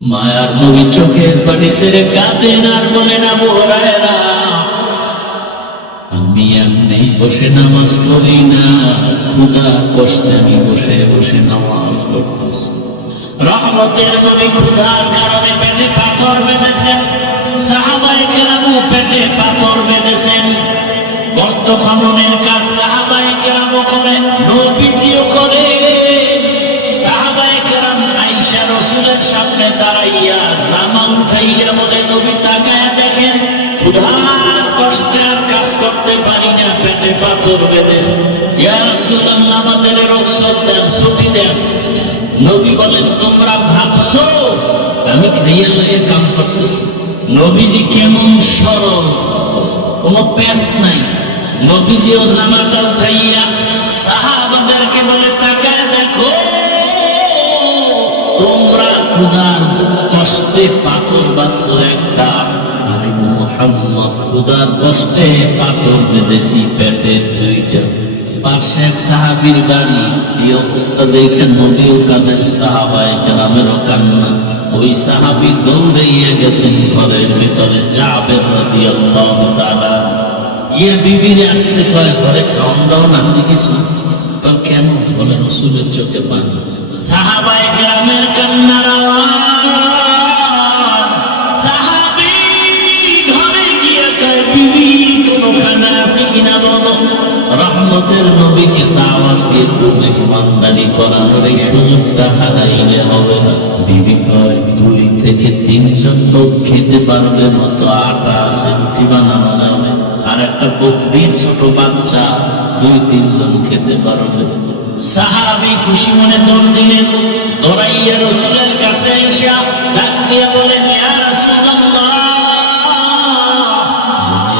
মায়ার নবী চোখের পানি ছেড়ে কাঁদেন আর বলেন, আবু হুরায়রা, আমি এমনি বসে নামাজ পড়ি না, ক্ষুধার কষ্টে আমি বসে বসে নামাজ পড়তেছি। রহমতের নবী ক্ষুধার কারণে পেটে পাথর বেঁধেছেন, সাহাবায়ে কেরামও পেটে পাথর বেঁধেছেন। গর্ত খননের কাজ সাহাবায়ে কেরামও করে, নবীজিও করে। সাহাবায়ে কেরাম আয়েশা রাসূলের সামনে দাঁড়াইয়া জামা উঠাইয়া বলে, নবী তাকায়া দেখেন, ক্ষুধার কষ্টে আর কাজ করতে পারি না, পেটে পাথর বেঁধেছে। ইয়া রাসূলুল্লাহ, আমাদের রুখসত দেন, ছুটি দেন। নবী বলেন, তোমরা ভাবছো আমি খেয়ে লয়ে কাম করতেছি? নবীজি কেমন সরল, কোনো পেশ নাই। নবীজিও জামাটা উঠাইয়া সাহাবাদেরকে বলে, তাকায় দেখো, তোমরা ক্ষুধার কষ্টে পাথর বাঁধছো একটা, আমি মুহাম্মদ ক্ষুধার কষ্টে পাথর বেঁধেছি পেটে দুইটা। পাশে এক সাহাবীর বাড়ি, এই অবস্থা দেখে নবীও কাঁদেন, সাহাবায়ে কেরামেরও কান্না। ওই সাহাবী দৌড়াইয়া গেছেন ঘরের ভিতরে, জাবের রাদিয়াল্লাহু তাআলা গিয়ে বিবিরে আসতে কয়, ঘরে খাওয়ান দাওয়ান আছে কিছু? তো কেন? বলে, রাসূলের চোখে পানি। সাহাবায়ে কেরামের কান্নার আওয়াজ। সাহাবী ঘরে গিয়ে কয়, বিবি কোনো খানা আছে কিনা বলো। রহমতের নবীকে দাওয়াত দিয়ে মেহমানদারি করানোর এই সুযোগটা হারাইলে হবে না। বিবি কয়, 2 থেকে 3 জন লোক খেতে পারবে মতো আটা আছে, রুটি বানানো যাবে। আর একটা বকরির ছোট বাচ্চা 2-3 জন খেতে পারবে। সাহাবী খুশি মনে দৌড় দিলেন, দৌড়াইয়া রাসূলের কাছে আইসা ডাক দিয়া বলেন, ইয়া রাসূলুল্লাহ,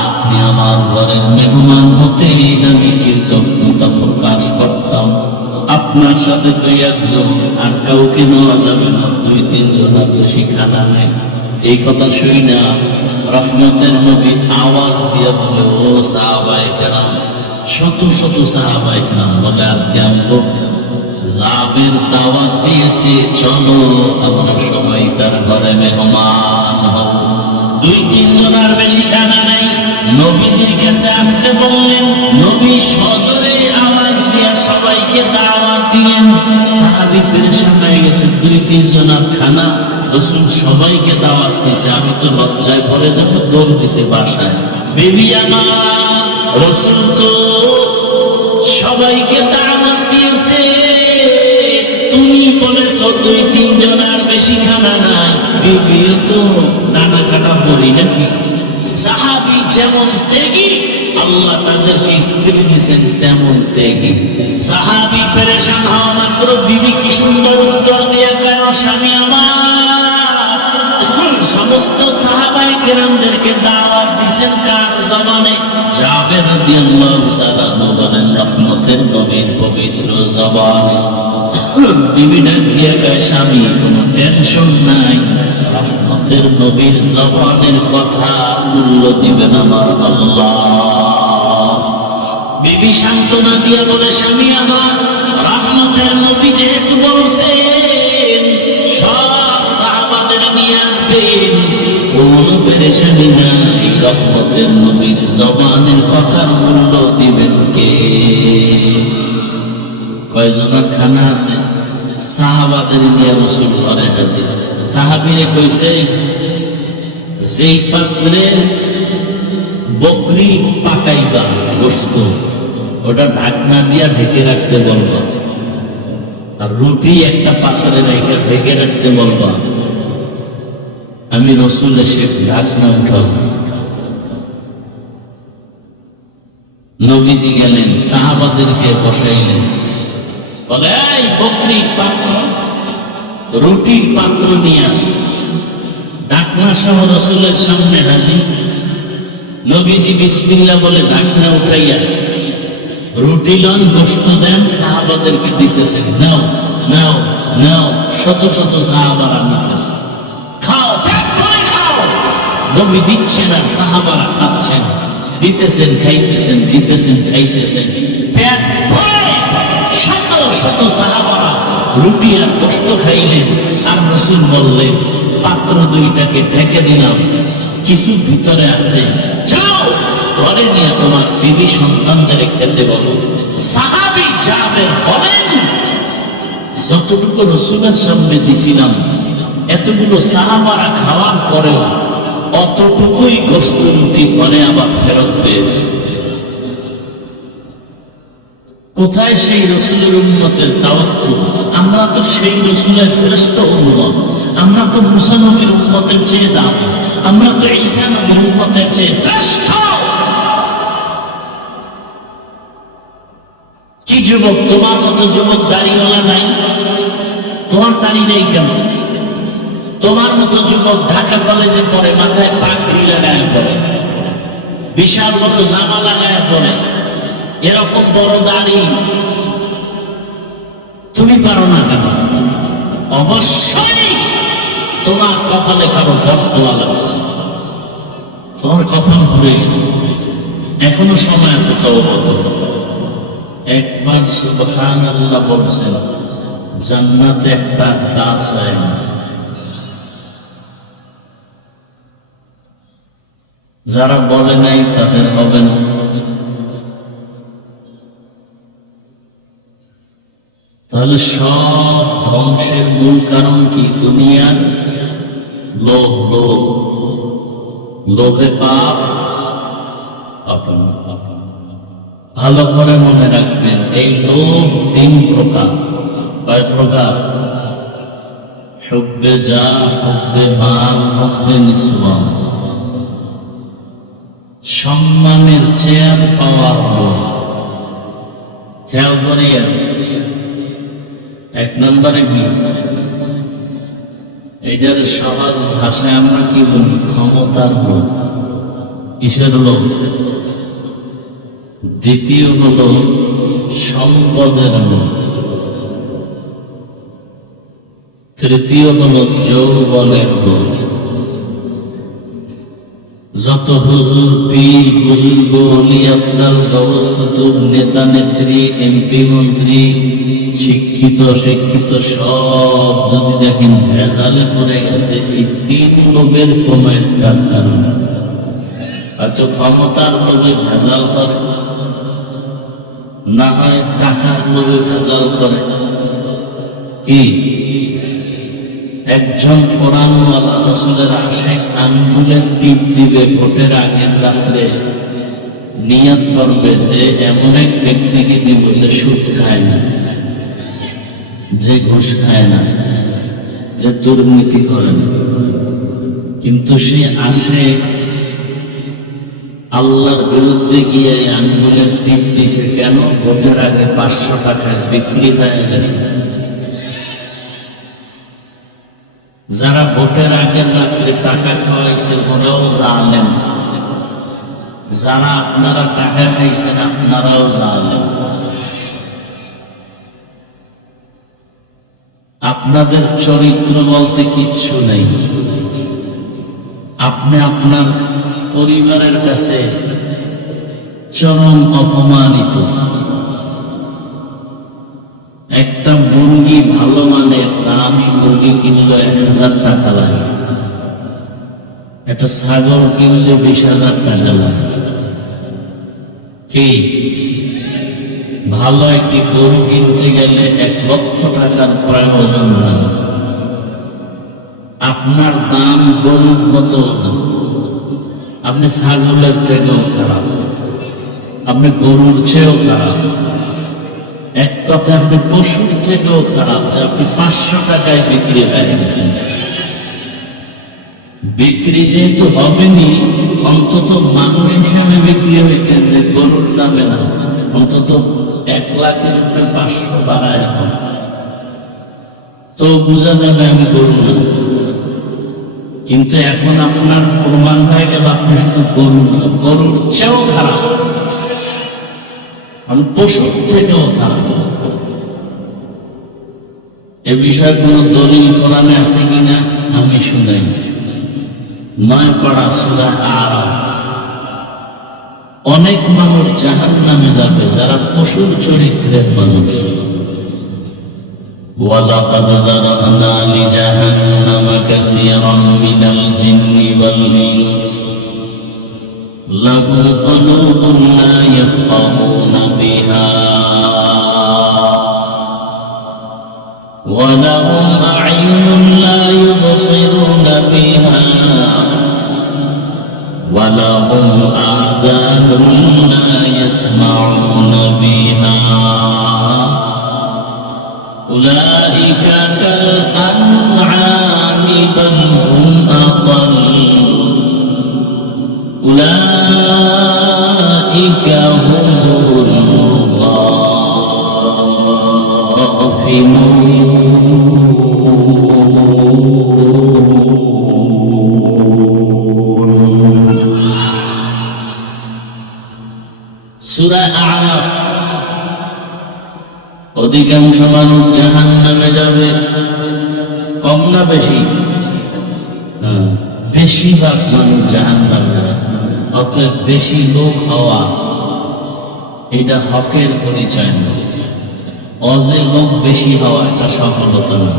আপনি আমার ঘরের মেহমান হতেন, আমি কৃতজ্ঞতা প্রকাশ করতাম। আপনার সাথে 2-1 জন, আর কাউকে নেওয়া যাবে না, 2-3 জন আর বেশি খানা নেই। এই কথা শুই না রহমতের নবী আওয়াজ দিয়ে বলে, ও সাহাবায়ে কেরাম, শত শত সাহাবায়ে কেরাম বলে, আজকে আমগো জাবের দাওয়াত দিয়েছে, চলো আমরা সবাই তার ঘরে মেহমান হব। 2-3 জন আর বেশি খানা নাই। নবীজির কাছে আসতে বললেন, নবী সজোরে আওয়াজ দিয়ে সবাইকে দাওয়াত দিলেন। সাহাবী পেরেশান হয়ে গেছে, 2-3 জন আর খানা, রাসূল সবাইকে দাওয়াত দিয়েছে, আমি তো লজ্জায় পড়ে যাব, দৌড় দিছে বাসায়। বিবি আমার, রাসূল তো সবাইকে দাওয়াত দিয়েছে, তুমি বলেছো 2-3 জন আর বেশি খানা নাই। বিবিও তো নানা কাটা পড়ি নাকি? সাহাবী যেমন ত্যাগী, আল্লাহ তাদেরকে স্ত্রী দিয়েছেন তেমন ত্যাগী। সাহাবী পেরেশান হওয়া মাত্র বিবি কি সুন্দর উত্তর দিয়ে কেন, স্বামী আমার সমস্ত সাহাবায়ে কেরামদেরকে দাওয়াত দিয়েছেন কার জবানে? জাবের রাদিয়াল্লাহু তাআলা বলেন, রহমতের নবীর পবিত্র জবানে। বিবি ডাক দিয়ে কয়, স্বামী কোনো টেনশন নাই, রহমতের নবীর জবানের কথা মূল্য দিবেন আমার আল্লাহ। বিবি সান্ত্বনা দিয়া বলে, স্বামী আমার, রহমতের নবী যেহেতু বলছেন সব সাহাবাদের নিয়ে আসবেন, কোনো পেরেশানি নাই, রহমতের নবীর জবানের কথার মূল্য দিবেন কে? কয়জনের খানা আছে? সাহাবাদের নিয়ে রাসূল ঘরে হাজির। সাহাবীরে কইছে, যেই পাত্রে বকরি পাকাইবা গোশত, ওটা ঢাকনা দিয়া ঢেকে রাখতে বলবা, আর রুটি একটা পাত্রে রেখে ঢেকে রাখতে বলবা। আমি রাসূল এসে ঢাকনা উঠাবো। নবীজি গেলেন, সাহাবাদেরকে বসাইলেন, বলে, এই বকরির পাত্র, রুটির পাত্র নিয়ে আসো। ঢাকনা সহ রাসূলের সামনে হাজির। নবীজি বিসমিল্লাহ বলে ঢাকনা উঠাইয়া রুটি লন, গোশত দেন, সাহাবাদেরকে দিতেছেন, নাও নাও নাও। শত শত সাহাবারা নিতেছে, খাও, পেট ভরে খাও। নবী দিচ্ছেন আর সাহাবারা খাচ্ছেন, দিতেছেন খাইতেছেন, দিতেছেন খাইতেছেন, পেট ভরে। শত শত সাহাবারা রুটি আর গোশত খাইলেন। আর রাসূল বললেন, পাত্র দুইটাকে ঢেকে দিলাম, কিছু ভিতরে আছে, যাও ঘরে নিয়ে তোমার বিবি সন্তানদের খেতে বলো। সাহাবী জাবের বলেন, যতটুকু রাসূলের সামনে দিছিলাম এতগুলো সাহাবারা খাওয়ার পরেও অতটুকুই গোশত রুটি ঘরে আবার ফেরত পেয়েছে। কোথায় সেই রাসূলের উম্মতের তাওয়াক্কুল? আমরা তো সেই রাসূলের শ্রেষ্ঠ উম্মত, আমরা তো মুসা নবীর উম্মতের চেয়ে দাম, আমরা তো ঈসা নবীর উম্মতের চেয়ে শ্রেষ্ঠ। কি যুবক, তোমার মতো যুবক দাড়িওয়ালা নাই? তোমার দাড়ি নেই কেন? তোমার মতো যুবক ঢাকা কলেজে পড়ে, মাথায় পাগড়ি লাগায় পড়ে, বিশাল বড় জামা লাগায় পড়ে, এরকম বড় দাড়ি তুমি পারো না কেন? অবশ্যই তোমার কপালে কারো বদদোয়া লাগছে, তোমার কপাল ঘুরে গেছে, এখনো সময় আছে তওবা করো। একবার সুবহানাল্লাহ বলছেন, জান্নাতে একটা গাছ হয়ে গেছে। যারা বলে নাই তাদের হবে না। তাহলে সব ধ্বংসের মূল কারণ কি? দুনিয়ার লোভ। লোভে পাপ। ভালো করে মনে রাখবেন, এই লোভ 3 প্রকার। কয় প্রকার? হুব্বে জাহ, হুব্বে মাল, হুব্বে নিসওয়ান। সম্মানের চেয়ার পাওয়ার লোভ। খেয়াল করিয়া, 1 নম্বরে কি? এটার সহজ ভাষায় আমরা কি বলি? ক্ষমতার লোভ। কিসের লোভ? দ্বিতীয় হলো সম্পদের লোভ। তৃতীয় হলো যৌবনের লোভ। যত হুজুর, পীর, বুজুর্গ, ওলি, আব্দাল, গাউস, কুতুব, নেতা নেত্রী, এমপি, মন্ত্রী, শিক্ষিত অশিক্ষিত সব যদি দেখেন ভেজালে পড়ে গেছে এই 3 লোভের কোন একটা কারণে। হয়তো ক্ষমতার লোভে ভেজাল করে, না হয় টাকার লোভে ভেজাল করে। কি? একজন কোরআনওয়ালা রাসূলের আশিক আঙ্গুলের টিপ দিবে ভোটের আগের রাত্রে, নিয়ত করবে যে এমন এক ব্যক্তিকে দিব যে সুদ খায় না, যে ঘুষ খায় না, যে দুর্নীতি করে না। কিন্তু সে আশিক আল্লাহর বিরুদ্ধে গিয়ে আঙ্গুলের টিপ দিছে কেন? ভোটের আগে 500 টাকায় বিক্রি হয়ে গেছে। যারা ভোটের আগের রাত্রে টাকা খাওয়াইছে ওরাও জালেম, যারা আপনারা টাকা খাইছেন আপনারাও জালেম। আপনাদের চরিত্র বলতে কিচ্ছু নেই। আপনি আপনার পরিবারের কাছে চরম অপমানিত। একটা মুরগি ভালো মানের দামি মুরগি কিনলে 1000 টাকা লাগে, একটা ছাগল কিনলে 20,000 টাকা লাগে। কি? ভালো একটি গরু কিনতে গেলে 1 লক্ষ টাকার প্রয়োজন হয়। আপনার দাম গরুর মতো না, আপনি ছাগলের থেকেও খারাপ, আপনি গরুর চেয়েও খারাপ, এক কথা আপনি পশুর থেকেও খারাপ, যে আপনি 500 টাকায় বিক্রি হয়ে গেছেন। বিক্রি যেহেতু হবেনি, অন্তত মানুষ হিসাবে বিক্রি হইতেন যে গরুর দামে না, অন্তত 1 লাখের উপরে 500 বাড়ায় এখন, তো বোঝা যাবে আমি গরু না। কিন্তু এখন আপনার প্রমাণ হয়ে গেল আপনি শুধু গরু না, গরুর চেয়েও খারাপ, আমি পশুর থেকেও খারাপ। এ বিষয়ে কোন দলিল কোরআনে আছে কিনা আমি শুনাই। 9 পারা সূরা আরাফ। অনেক মানুষ জাহান্নামে যাবে যারা পশুর চরিত্রের মানুষ। ওয়ালাকাদ যারানা লিজাহান্নামা কাসীরাম মিনাল জিন্নি ওয়াল ইনস লাহুম কুলুবুন লা ইয়াফকাহুনা বিহা ওয়া লাহুম আ'য়ুনুন লা ইউবসিরুনা বিহা ওয়া লাহুম আযানুন লা ইয়াসমাউনা বিহা أولئك كالأنعام بل هم أضل أولئك هم الغافلون سورة أعراف অধিকাংশ মানুষ জাহান্নামে যাবে, কম না বেশি? বেশিরভাগ মানুষ জাহান্নামে যাবে। অতএব বেশি লোক হওয়া এটা হকের পরিচয় না, অজে লোক বেশি হওয়া এটা সফলতা না।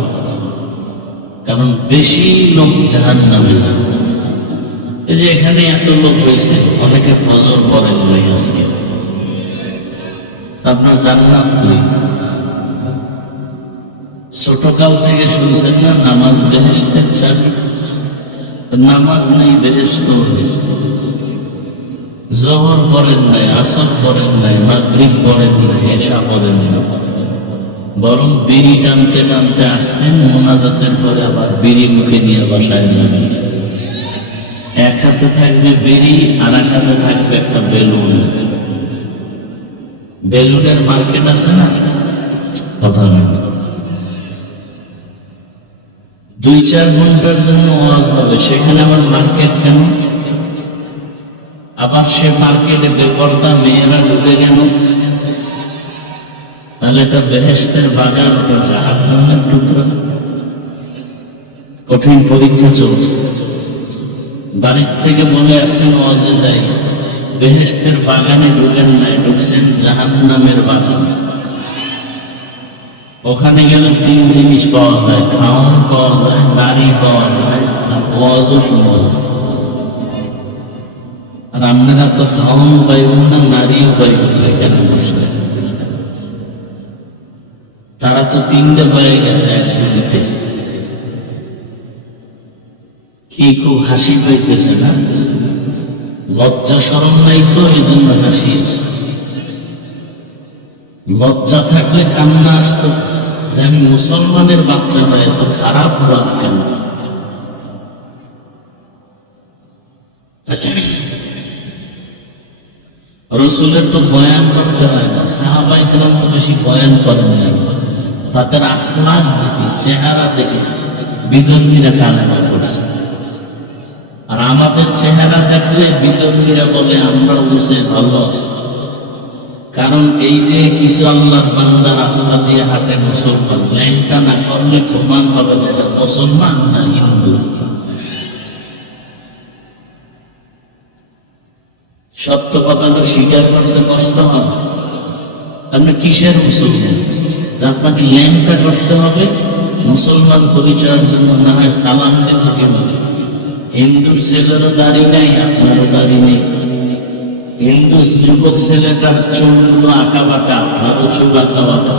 কারণ বেশি লোক জাহান্নামে যাবে। এই যে এখানে এত লোক হয়েছে, অনেকে ফজর পড়েন নাই আজকে, আপনার জান্নাত নেই। ছোটকাল থেকে শুনছেন না নামাজ বেহেশতের চাবি, নামাজ নেই বেহেশত। জোহর পড়েন নাই, আসর পড়েন নাই, মাগরিব পড়েন নাই, এশা পড়েন না, বরং বিড়ি টানতে টানতে আসছেন, মোনাজাতের পরে আবার বিড়ি মুখে নিয়ে বাসায় যাবেন। এক হাতে থাকবে বিড়ি, আর এক হাতে থাকবে একটা বেলুন। বেলুনের মার্কেট আছে না, কথা নেই। 2-4 ঘন্টার জন্য ওয়াজ হবে, সেখানে আবার মার্কেট কেন? আবার সে মার্কেটে বেপরদা মেয়েরা ঢুকে কেন? তাহলে এটা বেহেশতের বাগান, ওটা জাহান্নামের টুকরা। কঠিন পরীক্ষা চলছে। বাড়ির থেকে বলে আসছেন ওয়াজে যাই, বেহেশতের বাগানে ঢুকেন নাই, ঢুকছেন জাহান্নামের বাগানে। ওখানে গেলে 3 জিনিস পাওয়া যায়, খাওয়ান পাওয়া যায়, নারী পাওয়া যায়, আর ওয়াজও শোনা যায়। আর আপনারা তো খাওয়ানও পাইবেন না, নারীও পাইবেন না এখানে বসলে। তারা তো 3টে পেয়ে গেছে এক গুলিতে। কি খুব হাসি পাইতেছে না? লজ্জা শরম নাই তো, এই জন্য হাসি। লজ্জা থাকলে কান্না আসতো যে আমি মুসলমানের বাচ্চা নয়, এত খারাপ হলাম কেন? রসুলের তো বয়ান করতে হয় না, সাহাবায়ে কেরাম তো বেশি বয়ান করেন না। তাদের আখলাক দেখে, চেহারা দেখে বিধর্মীরা কালেমা করছে। আর আমাদের চেহারা দেখলে বিধর্মীরা বলে আমরা বসে ভালো আছি। কারণ এই যে কিছু আল্লাহর বান্দা রাস্তা দিয়ে হাঁটে মুসলমান, ল্যাংটা না করলে প্রমাণ হবে না এটা মুসলমান না হিন্দু। সত্য কথাটা স্বীকার করতে কষ্ট হবে। আপনি কিসের মুসলমান যে আপনাকে ল্যাংটা করতে হবে? মুসলমান পরিচয়ের জন্য না হয় সালাম দেব কেন? হিন্দুর ছেলেরও দাড়ি নাই, আপনারও দাড়ি নেই। হিন্দু যুবক ছেলেটার চুলগুলো আঁকা বাঁকা, আপনারও চুল আঁকা বাঁকা।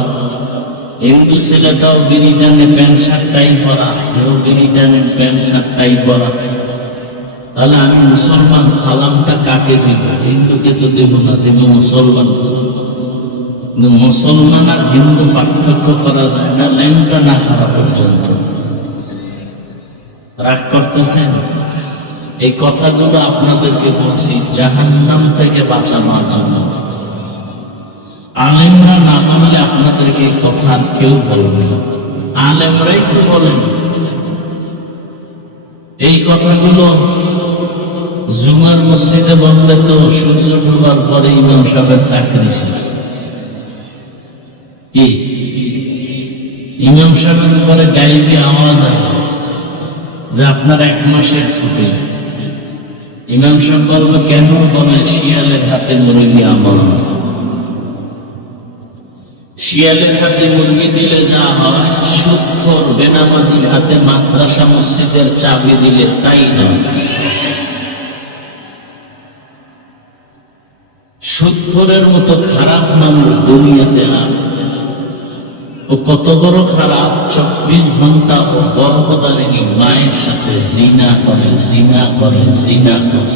হিন্দু ছেলেটাও বিড়ি টানে, প্যান্ট শার্ট টাই পরা, কেউ বিড়ি টানে, প্যান্ট শার্ট টাই পরা। তাহলে আমি মুসলমান, সালামটা কাকে দিব? হিন্দুকে তো দেব না, দেব মুসলমান। মুসলমান আর হিন্দু পার্থক্য করা যায় না, ল্যাংটা না করা পর্যন্ত। রাগ করতেছেন? এই কথাগুলো আপনাদেরকে বলছি জাহান্নাম থেকে বাঁচানোর জন্য। আলেমরা না বললে আপনাদেরকে এই কথা আর কেউ বলবে না, আলেমরাই তো বলেন। এই কথাগুলো জুমার মসজিদে বললে তো সূর্য ডুবার পরে ইমাম সাহেবের চাকরি শেষ। কি ইমাম সাহেবের উপরে গাইবি আওয়াজ হয় যে আপনার 1 মাসের ছুটি। ইমাম সাহেব বলবে কেন? বলে শিয়ালের হাতে মুরগি আমার। শিয়ালের হাতে মুরগি দিলে যা হয়, সুদখোর বেনামাজির হাতে মাদ্রাসা মসজিদের চাবি দিলে তাই হয়। সুদখোরের মতো খারাপ মানুষ দুনিয়াতে না। ও কত বড় খারাপ, 24 ঘন্টা ও গর্ভধারিণী মায়ের সাথে জিনা করে, জিনা করে, জিনা করে।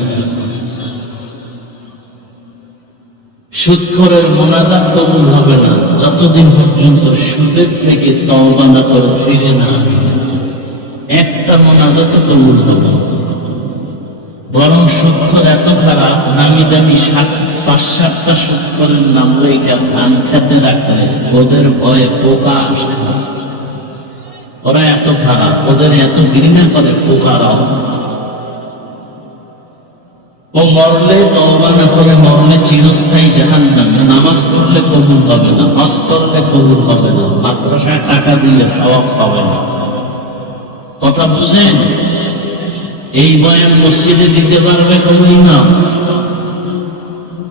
সুদখোরের মোনাজাত কবুল হবে না যতদিন পর্যন্ত সুদের থেকে তওবা না করে ফিরে না আসবে। একটা মোনাজাত কবুল হবে না। বরং সুদখোর এত খারাপ, নামি দামি 5-7টা সুদখোরের নাম লেখা ধান খেতে রাখলে ওদের ভয়ে পোকা আসে না। ওরা এত খারাপ, ওদের এত ঘৃণা করে পোকারাও। ও মরলে তওবা না করে মরলে চিরস্থায়ী জাহান্নামে। নামাজ পড়লে কবুল হবে না, হজ করলে কবুল হবে না, মাদ্রাসায় টাকা দিলে সওয়াব পাবে না। কথা বুঝেন? এই বয়ান মসজিদে দিতে পারবে কবুল না।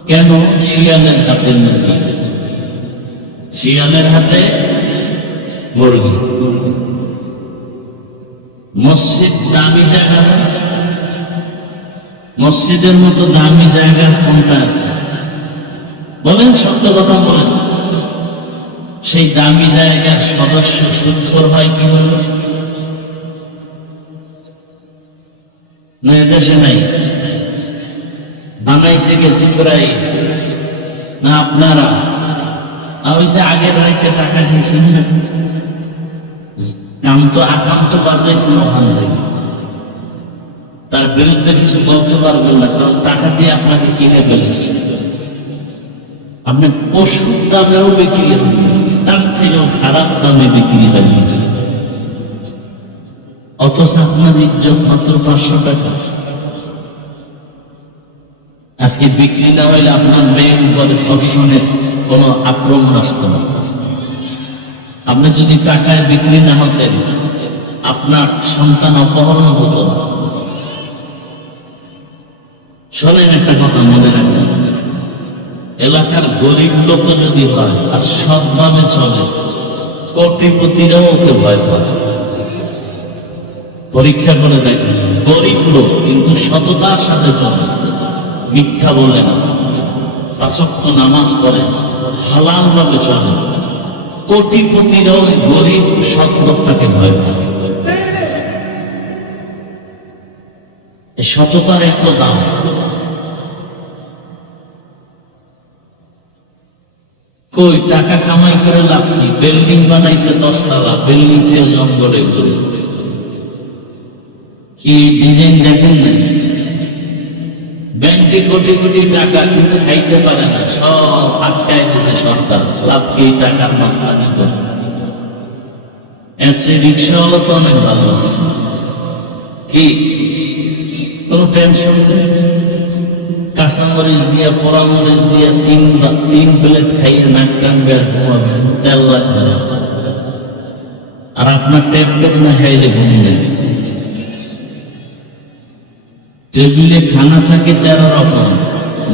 কেন? শিয়ালের হাতে মুরগি, শিয়ালের হাতে মুরগি। মসজিদ দামি জায়গা, মসজিদের মতো দামি জায়গা কোনটা আছে বলেন? সত্য কথা বলেন। সেই দামি জায়গার সদস্য সুদখোর হয় কি বলে? না এদেশে নাই? বানাইছে কে? জিব্রাইল না আপনারা? ওই যে আগের রাইতে টাকা খাইছেন না, কাম তো আকাম তো বাঁচাইছেন ওখান থেকে। তার বিরুদ্ধে কিছু বলতে পারবেন না, কারণ টাকা দিয়ে আপনাকে কিনে ফেলেছে। আপনি পশুর দামেও বিক্রি হবেন, তার থেকেও খারাপ দামে বিক্রি হয়ে গেছে। অথচ আপনার ইজ্জত মাত্র 500 টাকা। আজকে বিক্রি না হইলে আপনার মেয়ের উপরে ধর্ষণের কোন আক্রমণ আসত না। আপনি যদি টাকায় বিক্রি না হতেন, আপনার সন্তান অপহরণ হতো না। শোনেন, একটা কথা মনে রাখবেন, এলাকার গরিব লোক যদি হয় আর সৎভাবে চলে, কোটিপতিরাও ওকে ভয় পায়। পরীক্ষা করে দেখেন, গরিব লোক কিন্তু সততার সাথে চলে, মিথ্যা বলে না, 5 ওয়াক্ত নামাজ পড়ে, হালাল ভাবে চলে, কোটিপতিরাও ওই গরিব সৎ লোকটাকে ভয় পায়। এই সততার এত দাম। কই টাকা কামাই করে লাভ কি? বিল্ডিং বানাইছে 10 তলা, বিল্ডিং থেকে জঙ্গলে ঘুরে। কি ডিজাইন দেখেন না? ব্যাংকে কোটি কোটি টাকা, কিন্তু খাইতে পারে না, সব আটকায় দিছে সরকার। লাভ কি? টাকার মাসলানি করে। এসে রিক্সাওয়ালা তো অনেক ভালো আছে, কি কোনো টেনশন নেই। কাঁচামরিচ দিয়া, পোড়ামরিচ দিয়া 3 প্লেট খাইয়ে নাক টানবে আর ঘুমাবে, তেল লাগবে না। আর আপনার ট্যাবলেট না খাইলে ঘুম নেই। টেবিলে খানা থাকে 13 রকম,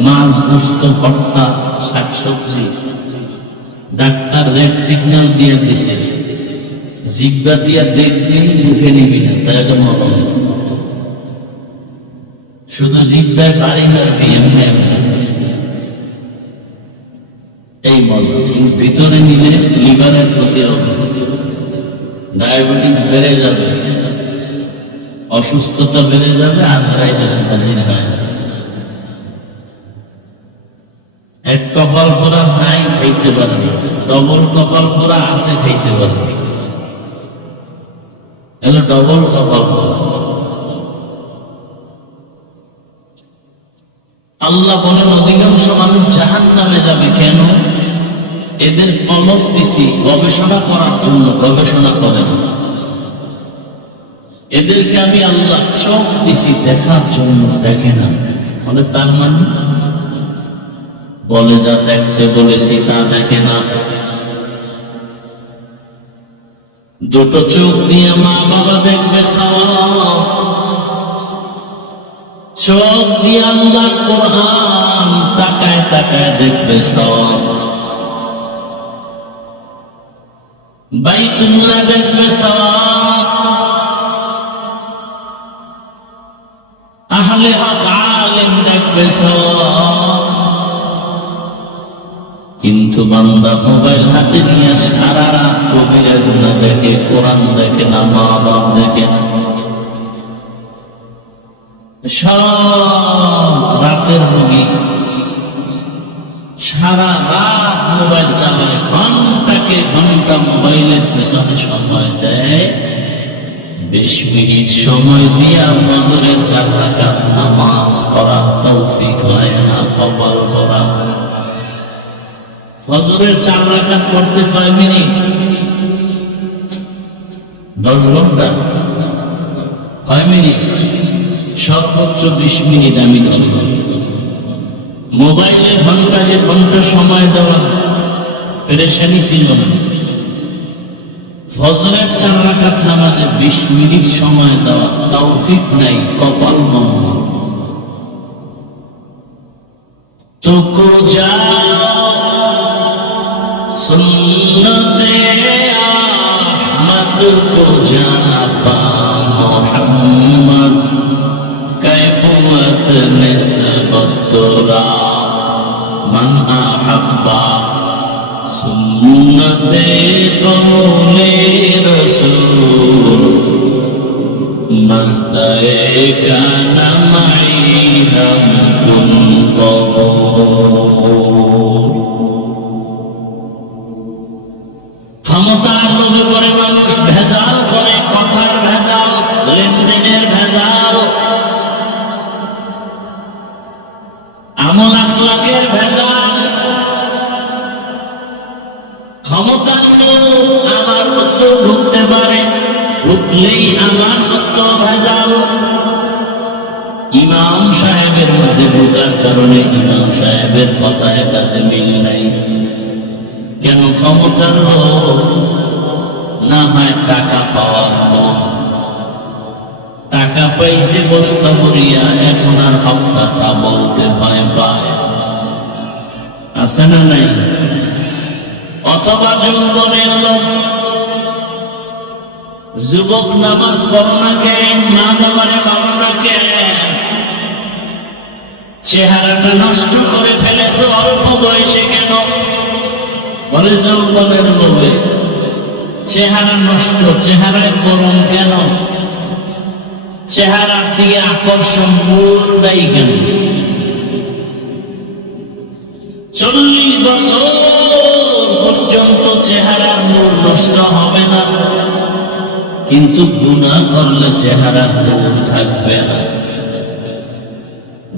মাছ, গোস্ত, ভর্তা, শাকসবজি। ডাক্তার রেড সিগন্যাল দিয়ে দিছে, জিহ্বা দিয়া দেখবি, মুখে নিবি না, তাহলে মরণ। শুধু জিহ্বায় বাড়ি মারবি, এমনি এমনি। এই মজা। ভিতরে নিলে লিভারের ক্ষতি হবে, ডায়াবেটিস বেড়ে যাবে, অসুস্থতা বেড়ে যাবে, আজরাইল এসে হাজির হয়ে যাবে। এক কপাল পোড়া নাই, খাইতে পারবে। ডবল কপাল পোড়া আছে, খাইতে পারবে। এলো ডবল কপাল পোড়া। আল্লাহ বলেন অধিকাংশ মানুষ জাহান্নামে যাবে। কেন? এদের কলম দিছি গবেষণা করার জন্য, গবেষণা করে না। এদেরকে আমি আল্লাহ চোখ দিছি দেখার জন্য, দেখে না। বলে তার মানে বলে যা দেখতে বলেছি তা দেখে না। দুটো চোখ দিয়ে মা বাবা দেখবে সওয়াব, চোখ দিয়ে আল্লাহর কোরআন তাকায় তাকায় দেখবে সওয়াব। বাইতুল্লাহ দেখবে সওয়াব, আহলে হক আলেম দেখবে সওয়াব। কিন্তু বান্দা মোবাইল হাতে নিয়ে সারা রাত কবিরা গুনাহ দেখে, কোরআন দেখে না, মা বাপ দেখে না, সব রাতের রোগী। সারা রাত মোবাইল চালায়, ঘন্টাকে ঘন্টা মোবাইলের পেছনে সময় দেয়। 20 মিনিট সময় দিয়া ফজরের 4 রাকাত নামাজ পড়া তৌফিক হয় না, কপাল পড়া। ফজরের 4 রাকাত পড়তে কয় মিনিট? 10 ঘন্টা। কয় মিনিট? সর্বোচ্চ 20 মিনিট আমি ধরলাম। মোবাইলে ঘন্টাকে ঘন্টা সময় দেওয়া পেরেশানি ছিল না। ফজরের 4 রাকাত নামাজে 20 মিনিট সময় দেওয়া তৌফিক নাই, কপাল মঙ্গল। তো কো যাও সুন্নতে আহমদ কো জাপা মোহাম্মদ कैफुअत निस्बत तोरा मन अहब्बा सुन्नते कौले रसूल मज़दए का नमाई हम कुन कबूल। ক্ষমতার লোভে পড়ে মানুষ ভেজাল করে, কথার ভেজাল, লেনদেনের ভেজাল, আমল আখলাকের ভেজাল। ক্ষমতার লোভ আমার মতো ঢুকতে পারে, ঢুকলেই আমার মতো ভেজাল। ইমাম সাহেবের মধ্যে ঢোকার কারণে ইমাম সাহেবের কথার কাছে মিল নাই। কেন? ক্ষমতার লোভ, না হয় টাকা পাওয়ার লোভ। টাকা পাইছে বস্তা ভরিয়া, এখন আর হক কথা বলতে ভয় পায়। আছে না নাই? অথবা যৌবনের লোক, যুবক নামাজ পড়ো না কেন, মা বাবারে মানো না কেন, চেহারাটা নষ্ট করে ফেলেছো অল্প বয়সে কেন? বলে যৌবনের লোভে। চেহারা নষ্ট, চেহারায় করুন কেন? চেহারা থেকে আকর্ষণ মুরদাই কেন? 40 বছর পর্যন্ত চেহারার নূর নষ্ট হবে না, কিন্তু গুনাহ করলে চেহারার নূর থাকবে না।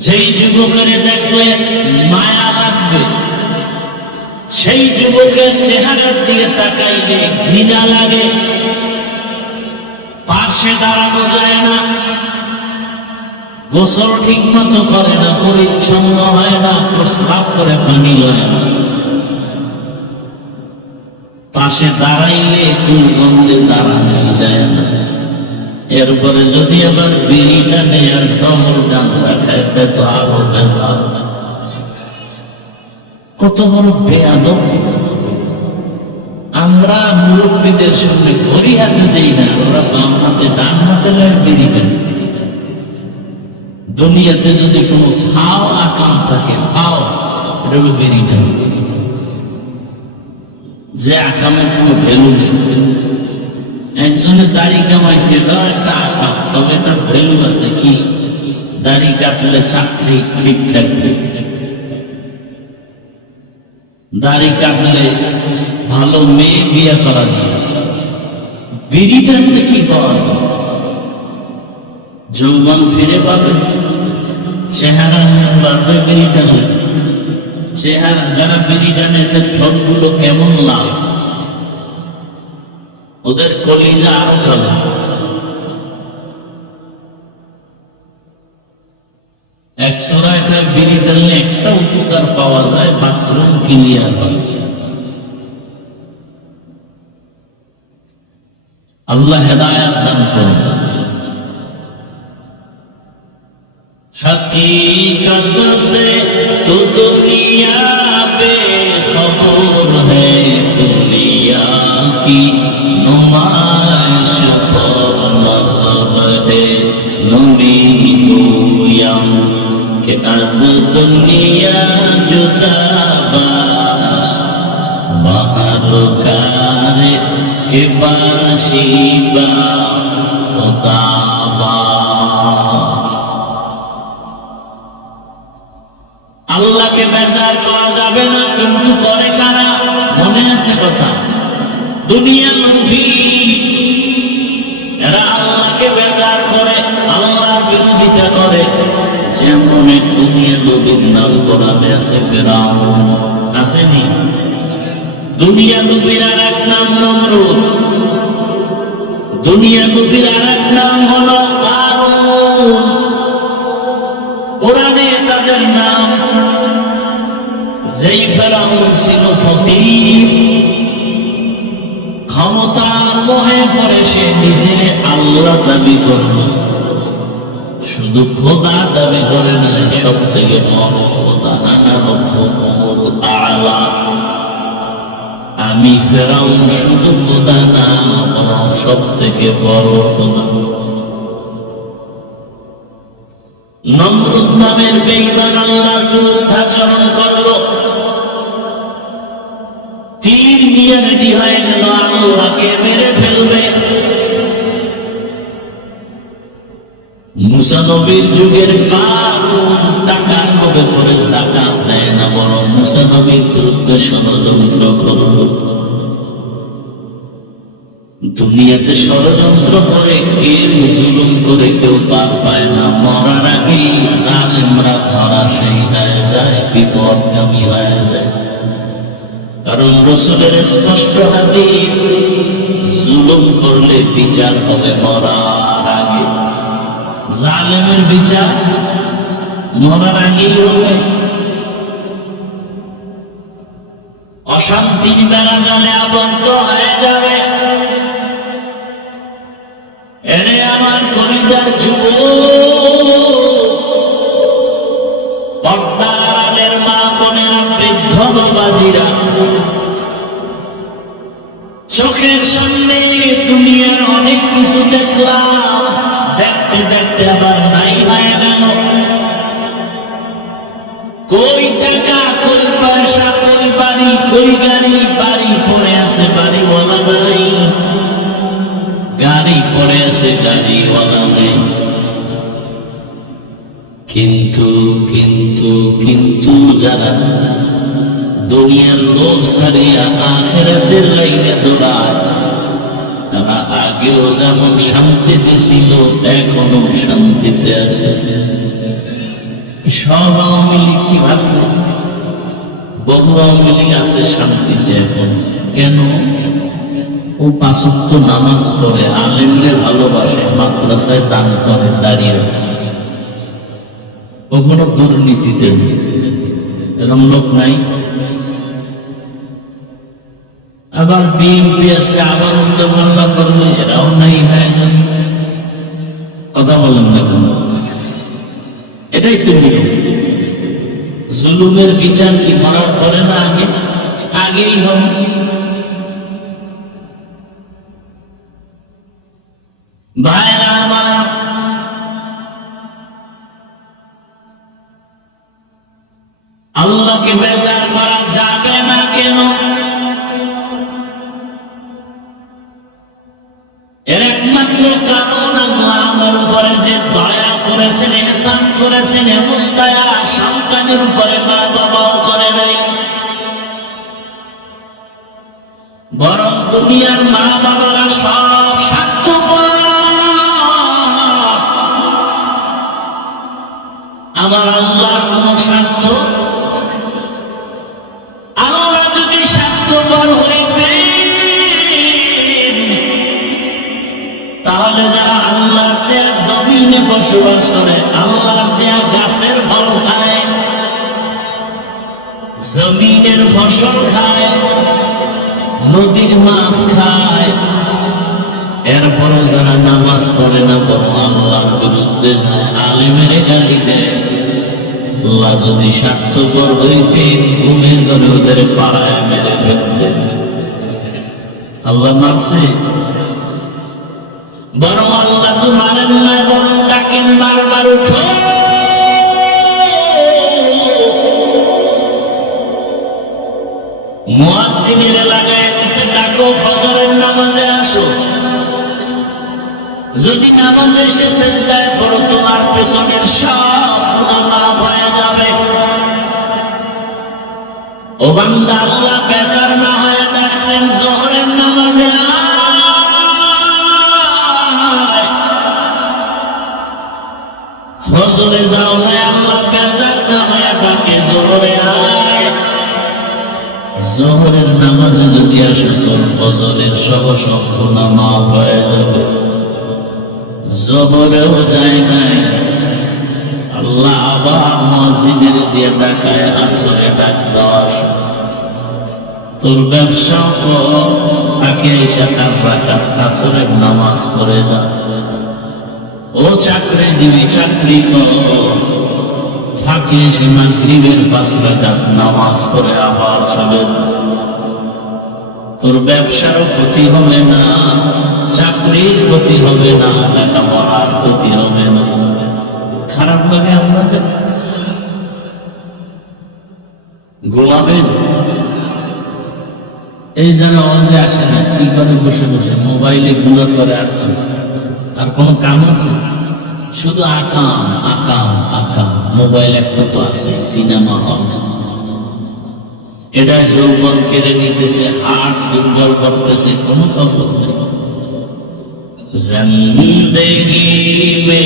যেই যুবকের দেখলে মায়া লাগবে, সেই যুবকের চেহারার দিকে তাকাইলে ঘৃণা লাগে, পাশে দাঁড়ানো যায় না, গোসল ঠিক মতো করে না, পরিচ্ছন্ন হয় না, প্রস্রাব করে পানি লয় না। পাশে দাঁড়াইলে দুর্গন্ধে দাঁড়ানো যায় না। এরপরে যদি আবার বিড়িটা নেয়ার ডবল গাঁজা খাইতে, তো আরো বেজাল। কত বড় বেয়াদব! আমরা মুরব্বীদের সামনে ঘড়ি হাতে দেই না, ওরা বাম হাতে ডান হাতে লয় বিড়িটা। দুনিয়াতে যদি কোনো ফাও আকাম থাকে, ফাও, এটা হলো বিড়িটা। যে আকামের কোনো ভ্যালু নেই। একজনের দাড়ি কামাইছে, এটাও একটা আকাম, তবে তার ভ্যালু আছে। কি? দাড়ি কাটলে চাকরি ঠিক থাকবে, দাড়ি কাটলে ভালো মেয়ে বিয়ে করা যায়। বিড়ি টানলে কি পাওয়া যায়? যৌবন ফিরে পাবে, চেহারা বাড়বে বিড়ি টানলে। চেহারা যারা বিড়ি টানে, তার ঠোঁটগুলো কেমন লাল, ওদের কলিজা আরো কালো। একশোরা একটা বিড়ি টানলে একটা উপকার পাওয়া যায়, বাথরুম ক্লিয়ার হয়। আল্লাহ হেদায়েত দান করুন। हकीकत से तो दुनिया बेखबर है, दुनिया की नबी गोयम के अज दुनिया जुदाबाश बाहर कारे के बाशिबा खुदाबाश। আল্লাহকে বেজার করা যাবে না, কিন্তু করে কারা? মনে আছে কথা? দুনিয়ার লোভী, এরা আল্লাহকে বেজার করে, আল্লাহর বিরোধিতা করে। যেমন এক দুনিয়া লোভীর নাম কোরআনে আছে ফিরআউন, আসেনি? দুনিয়া লোভীর আর এক নাম নমরুদ, দুনিয়া লোভীর আর এক নাম হলো কারুন। কোরআনে তাদের নাম। যেই ফেরাউন ছিল ফকির, ক্ষমতার মোহে পড়ে সে নিজে আল্লাহ দাবি করল, শুধু খোদা দাবি করে নাই, সব থেকে বড় খোদা। আনা রব্বুকুমুল আ'লা। আমি ফেরাউন শুধু খোদা না, বরং সব থেকে বড় খোদা। নমরুদ নামের বেঈমান আল্লাহর বিরুদ্ধাচরণ করলো, তীর নিয়ে রেডি হয়ে গেল, আল্লাহকে মেরে ফেলবে। মুসা নবীর যুগের কারুন টাকার লোভে পড়ে যাকাত দেয় না, বরং মুসা নবীর বিরুদ্ধে ষড়যন্ত্র করল। দুনিয়াতে ষড়যন্ত্র করে কেউ জুলুম করে কেউ পার পায় না। মরার আগে জালেমরা ধরাশায়ী হয়ে যায়, বিপদগামী হয়ে যায়। কারণ রাসূলের স্পষ্ট হাদিস, জুলুম করলে বিচার হবে মরার আগে। জালেমের বিচার মরার আগেই হবে। অশান্তির বেড়া জলে আবদ্ধ হয়ে যাবে। এরে আমার কলিজার যুবক, পর্দার আড়ালের মা বোনেরা, বৃদ্ধ বাবাজিরা, চোখের সামনে দুনিয়ার অনেক কিছু দেখলাম, দেখতে দেখতে আবার নাই হয়ে গেল। কই টাকা, কই পয়সা, কই বাড়ি, কই গাড়ি। বাড়ি পড়ে আছে, বাড়িওয়ালা নাই। গাড়ি পড়ে আছে, গাড়িওয়ালা নেই। কিন্তু কিন্তু কিন্তু যারা দুনিয়ার লোভ ছাড়িয়া আখিরাতের লাইনে দৌড়ায়, তারা আগেও যেমন শান্তিতে ছিল, এখনো শান্তিতে আছে। সব আওয়ামী লীগ কি ভাবছে? বহু আওয়ামী লীগ আছে শান্তিতে এখন। কেন? ও পাঁচ ওয়াক্ত নামাজ পড়ে, আলেমরে ভালোবাসে, মাদ্রাসায় দান করে, দাঁড়িয়ে আছে। কখনো দুর্নীতিতে নেই। এরকম লোক নাই? আবার বিএনপি আছে, আবার উল্টো পাল্টা করলে এরাও নাই হয়ে যাবে। কথা বলেন না কেন? এটাই তো নিয়ম। জুলুমের বিচার কি মরার পরে না আগে? আগেই হবে। ভাইরা আমার, আল্লাহকে বেজার করা যাবে না কেন? এর একমাত্র কারণ, আল্লাহ আমার উপরে যে দয়া করেছেন, ইহসান করেছেন, এমন দয়া সন্তানের উপরে মা বাবাও করে নাই। বরং দুনিয়ার মা বাবারা সব স্বার্থপর। আমার আল্লাহর কোন স্বার্থ? আল্লাহ যদি স্বার্থপর হইতেন, তাহলে যারা আল্লাহর দেয়া জমিনে বসবাস করে, আল্লাহর দেয়া গাছের ফল খায়, জমিনের ফসল খায়, নদীর মাছ খায়, এরপরও যারা নামাজ পড়ে না, বরং আল্লাহর বিরুদ্ধে যায়, আলেমের গালি দেয়, আল্লাহ যদি স্বার্থপর হইতেন, ঘুমের ঘরে ওদের পাড়ায় মেরে ফেলতেন। আল্লাহ মারছে? বরং আল্লাহ তো মারেন না, বরং ডাকেন, বারবার উঠো। মুয়াজ্জিনের লাগায় দিছে, ডাকো ফজরের নামাজে আসো। যদি নামাজে এসে সিজদায় পড়ো, তোমার পেছনের সব গুনাহ মাফ হয়ে যাবে। ও বান্দা, আল্লাহ বেজার না হয়ে ডাকছেন, যোহরের নামাজে আয়। ফজরে যাও না, আল্লাহ বেজার না হয়ে ডাকে, যোহরে আয়। যোহরের নামাজে যদি আসো, তোর ফজরের সব গুনাহ মাফ হয়ে যাবে। যোহরেও যায় নাই, আল্লাহ আবার মসজিদের দিয়ে ডাকায়, আসরে ডাক দেওয়া। তোর ব্যবসাও কর, তাকে এসে 4 রাকাত আসরের নামাজ পড়ে যা। ও চাকরিজীবী, চাকরি কর, ফাঁকে এসে মাগরিবের 5 রাকাত নামাজ পড়ে আবার চলে যা। তোর ব্যবসারও ক্ষতি হবে না, চাকরির ক্ষতি হবে না, লেখাপড়ার ক্ষতি হবে না। খারাপ লাগে আপনাদের? ঘুমাবেন? এই যারা ওয়াজে আসে না, কি করে? বসে বসে মোবাইলে গুলো করে। আর কোন কাম আছে? শুধু আকাম আকাম আকাম। মোবাইল একটা তো আছে, সিনেমা হল। এটা যৌবন কেড়ে নিতেছে, হার্ট দুর্বল করতেছে, কোনো খবর নেই। জিন্দেগি মে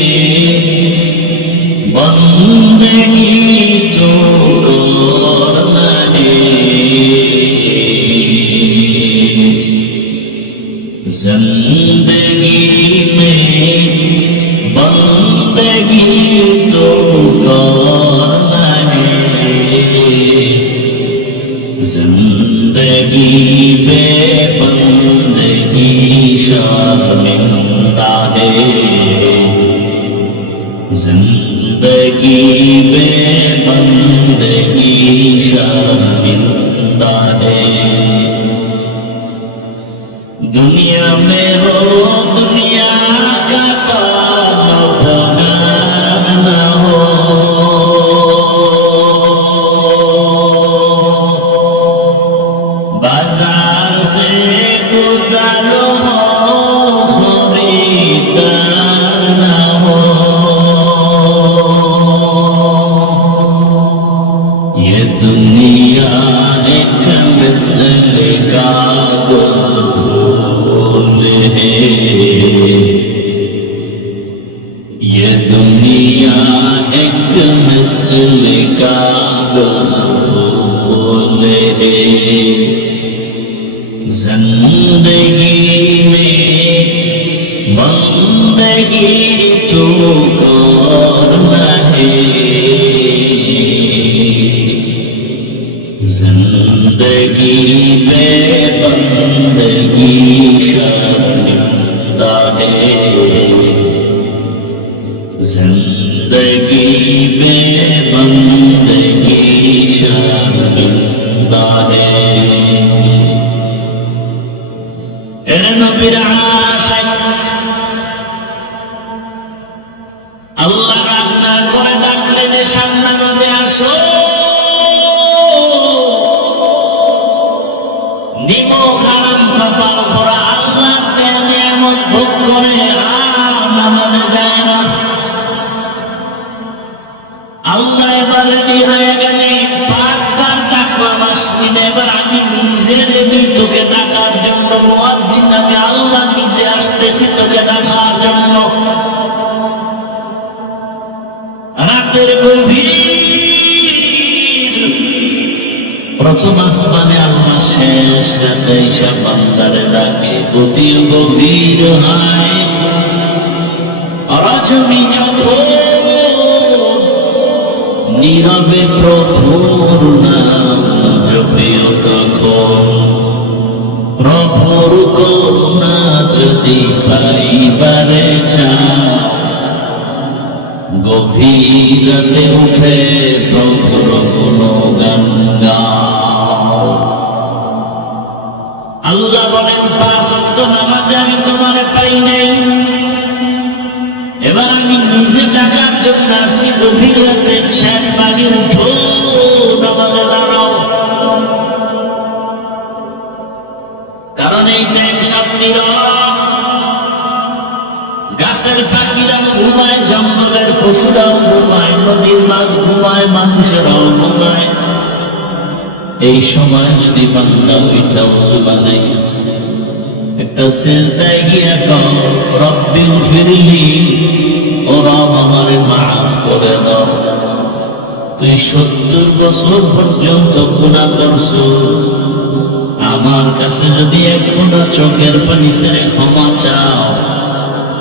বন্দেগি তো করনা হে, জিন্দেগি মে বন্দেগি তো করনা হে, जिंदगी बे बंदगी शर्मिंदा है, जिंदगी बे बंदगी शर्मिंदा है। दुनिया में हो दुनिया का ताल्लुक न हो, बाजार से गुजर हो, खरीदार न हो। ये दुनिया एक मिसल का फूल है, ये दुनिया एक मिसल का फूल है। जिंदगी में बंदगी तो करना है, जिंदगी में बंदगी शर्मिंदा है, जिंदगी में बंदगी शर्मिंदा है। নবীর আশিক আল্লাহ রান্না করে ডাকলেন, সামনে মাঝে আসো। নিমক হারাম কপাল পরা আল্লাহর দেয়া নিয়ামত ভোগ করে আর নামাজে যায় না। আল্লাহ এবার রেডি হয়ে গেলে 5 বার ডাকবা মাসিন। এবার আমি নিজে রেডি তোকে ডাকার জন্য। মুয়াজ্জিন, আমি আল্লাহ নিজে আসতেছি তোকে ডাকার জন্য। রাতের গভীর প্রথম আসমানে আল্লাহ শেষ রাতে ঈশা বান্দারে ডাকে, অতি গভীর হয় রজনী যখন নীরবে প্রভুর নাম জপিও, তখন প্রভুর করুণা যদি পাইবারে চাও, গভীর রাতে উঠে প্রভুর গুণগান গাও। আল্লাহ বলেন, 5 ওয়াক্ত নামাজে আমি তোমার পাই নাই, এবার আমি নিজে পশুরাও ঘুমায়, নদীর মাছ ঘুমায়, মানুষেরাও ঘুমায়। এই সময় যদি বান্দা ওইটা ওযু বানাই একটা সিজদায় গিয়া কও রব্বিল ফিরলি, ও রব আমারে মাফ করে দাও। তুই 70 বছর পর্যন্ত গুনাহ করছিস, আমার কাছে যদি এক ফোঁটা চোখের পানি ছেড়ে ক্ষমা চাও,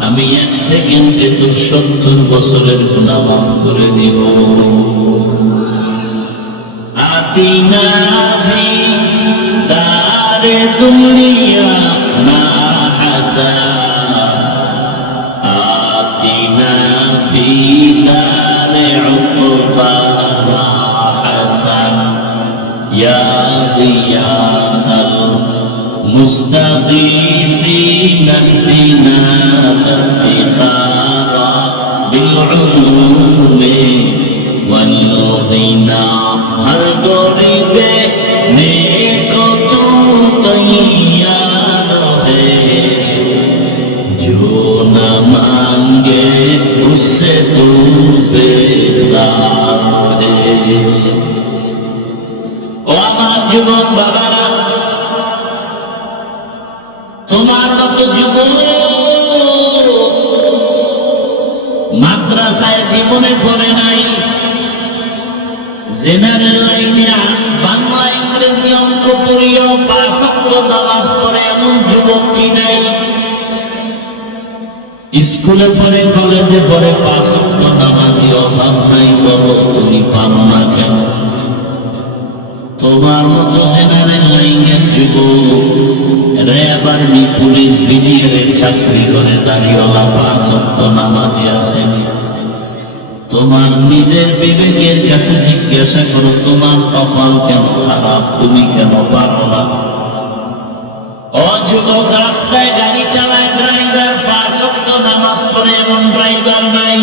আমি 1 সেকেন্ডে তোর 70 বছরের গুনাহ মাফ করে দিব। আতিনা ফি দারে দুনিয়া মা হাসানা, আতিনা ফি দারে উকবা মা হাসানা, ইয়া গিয়াসাল মুস্তাগীসিন ইহদিনা ইফতিখারা বিল উলুমি ওয়াল গিনা। हर गरीबे नेको तू तैयार है, जो न मांगे उससे तू बेजार है। ओ আমার যুবক বাবারা, তোমার মতো যুবক মাদ্রাসায় জীবনে পড়ে নাই, জেনারেল লাইনে বাংলা ইংরেজি অঙ্ক পড়িও 5 ওয়াক্ত নামাজ পড়ে এমন যুবক কি নাই? স্কুলে পড়ে, কলেজে পড়ে 5 ওয়াক্ত নামাজি অভাব নাই, বলো তুমি পারো না কেন? তোমার মতো জেনারেল লাইনের যুবক র্যাব আর্মি পুলিশ বিডিআর চাকরি করে দাঁড়িয়েওয়ালা 5 ওয়াক্ত নামাজি আছে। তোমার নিজের বিবেকের কাছে জিজ্ঞাসা করো, তোমার কপাল কেন খারাপ? তুমি কেন পারো না? ও যুবক, রাস্তায় গাড়ি চালায় ড্রাইভার 5 ওয়াক্ত নামাজ পড়ে এমন ড্রাইভার নাই,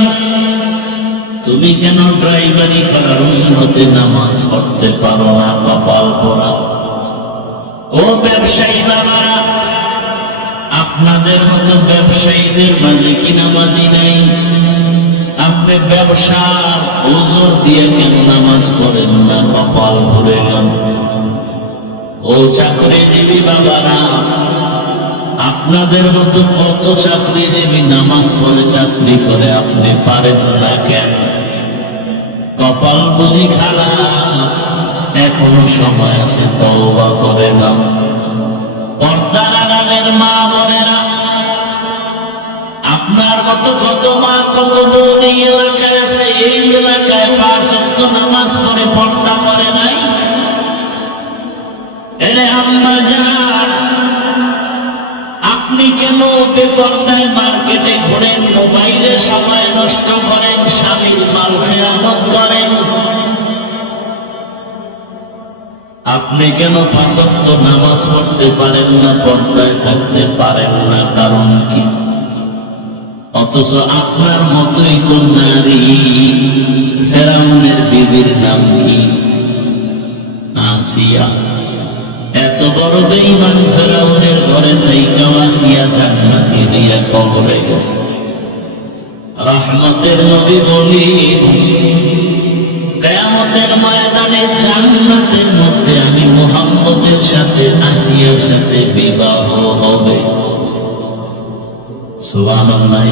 তুমি কেন ড্রাইভারি করার অজুহাতে নামাজ পড়তে পারো না? কপাল পোড়া। ও ব্যবসায়ী বাবারা, আপনাদের মতো ব্যবসায়ীদের মাঝে কি নামাজি নাই? আপনি ব্যবসার ওজোর দিয়ে কেন নামাজ পড়েন না? কপাল ভরে গেল। ও চাকরিজীবী বাবারা, আপনাদের মতো কত চাকরিজীবী নামাজ পড়ে চাকরি করে, আপনি পারেন না কেন? কপাল বুঝি খারাপ? এখনো সময় আছে, তওবা করে নাও। পর্দার আড়ালের মা বোনেরা, আপনার মতো কত মা কত বোন এই এলাকায় আছে, এই এলাকায় 5 ওয়াক্ত নামাজ পড়ে পর্দা করে নাই। এরে আম্মা জান, আপনি কেন বেপর্দায় মার্কেটে ঘোরেন, মোবাইলে সময় নষ্ট করেন, স্বামীর মাল খেয়ানত করেন? আপনি কেন 5 ওয়াক্ত নামাজ পড়তে পারেন না, পর্দায় থাকতে পারেন না? কারণ কি? অথচ আপনার মতোই তো নারী। ফেরাউনের বিবির নাম কি? আসিয়া। এত বড় বেঈমান ফেরাউনের ঘরে থাইকা আসিয়া জান্নাতি দিয়া কবরে গেছে। রহমতের নবী বলি, কিয়ামতের ময়দানে জান্নাতের মধ্যে আমি মুহাম্মদের সাথে আসিয়ার সাথে বিবাহ হবে। সুবহানাল্লাহ।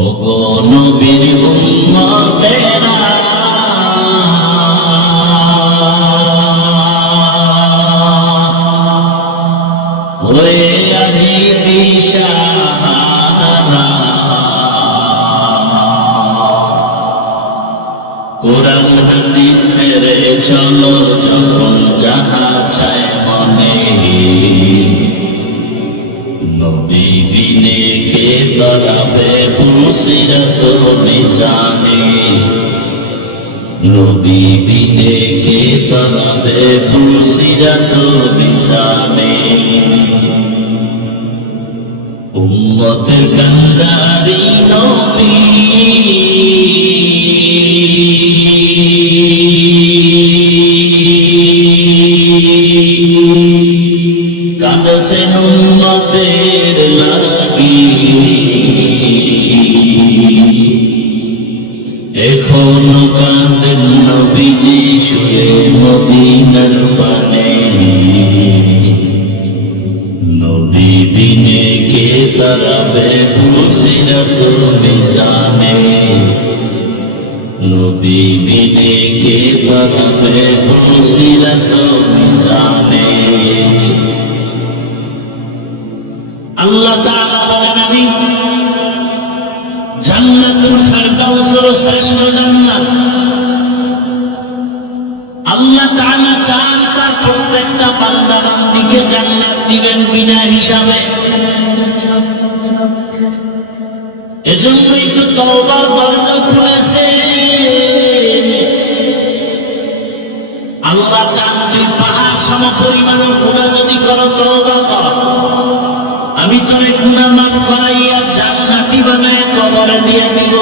ওগো নবীর উম্মতেরা, হয়ে আজি দিশাহারা, কোরআন হাদিস ছেড়ে চলো যখন যাহা চায় মনে, নবী বিনে কে তরাবে পুসিরত মিজানে, নবী বিনে কে তরাবে পুসিরত মিজানে। উম্মতের কান্ডারি নবী, কাঁদছেন উম্মতের লাগি, সিরাত মিজানে নবী বিনে কে দাঁড়াবে সিরাত মিজানে। আল্লাহ তাআলা বলেন আমি জান্নাতুল ফেরদাউস হলো শ্রেষ্ঠ জান্নাত। আল্লাহ তাআলা চান তার প্রত্যেকটা বান্দা বান্দীকে জান্নাত দিবেন বিনা হিসাবে। এজন্যই তো তওবার দরজা খুলেছে। আল্লাহ চান তুই পাহাড় সমপরিমাণ গুনাহ যদি করো তওবা কর, আমি তোরে গুনাহ মাফ করাইয়া জান্নাতি বানায় কবরে দিয়ে দিব।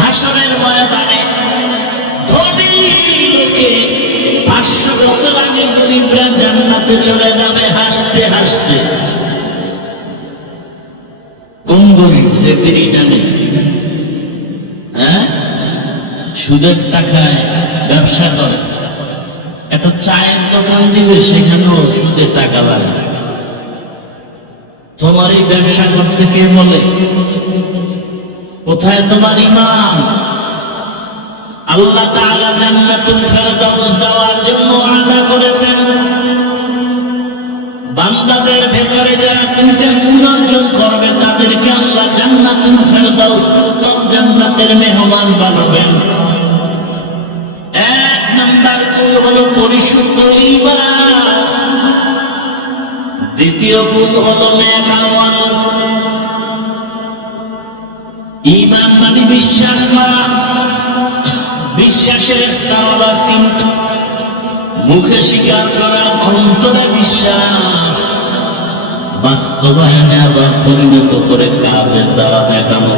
হাসরের ময়দানে ধনী লোকে 500 বছর আগে গরিবরা জান্নাতে চলে যাবে হাসতে হাসতে। কোন গরিব যে বিড়িটা নেই, হ্যাঁ, সুদের টাকায় ব্যবসা করে, একটা চায়ের দোকান দিবে সেখানেও সুদের টাকা লাগে। তোমার এই ব্যবসা করতে কে বলে? কোথায় তোমার ঈমান? আল্লাহ তাআলা জান্নাতুল ফেরদাউস দেওয়ার জন্য ওয়াদা করেছেন। বান্দাদের ভেতরে যারা দুইটা গুণ অর্জন করবে তাদেরকে আল্লাহ জান্নাতুল ফেরদাউস উত্তম জান্নাতের মেহমান বানাবেন। এক নাম্বার গুণ হলো পরিশুদ্ধ ঈমান, দ্বিতীয় গুণ হলো নেক আমল। ঈমান মানে বিশ্বাস করা। বিশ্বাসের স্তর হলো তিনটা: মুখে স্বীকার করা, অন্তরে বিশ্বাস, বাস্তবায়নে আবার পরিণত করে কাজের দ্বারা দেখানো।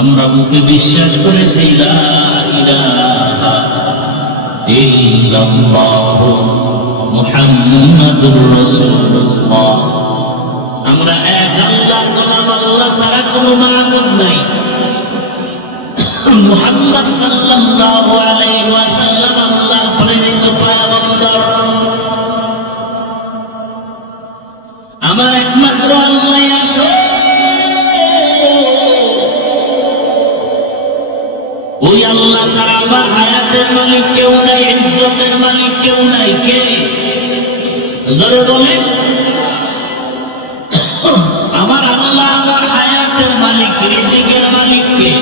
আমরা মুখে বিশ্বাস করেছি লা ইলাহা ইল্লাল্লাহ মুহাম্মাদুর রাসূলুল্লাহ, আমরা এক আল্লাহর গোলাম, আল্লাহ ছাড়া কোনো মাবুদ নাই। মুহাম্মদ সাল্লাল্লাহু আলাইহি ওয়াসাল্লাম আল্লাহর প্রেরিত পয়গম্বর। আমার একমাত্র আল্লাহ আসো, ওই আল্লাহ ছাড়া আমার হায়াতের মালিক কেউ নাই, ইজ্জতের মালিক কেউ নাই। কে? জোরে বলেন। আমার আল্লাহ আমার হায়াতের মালিক, রিজিকের মালিক কে?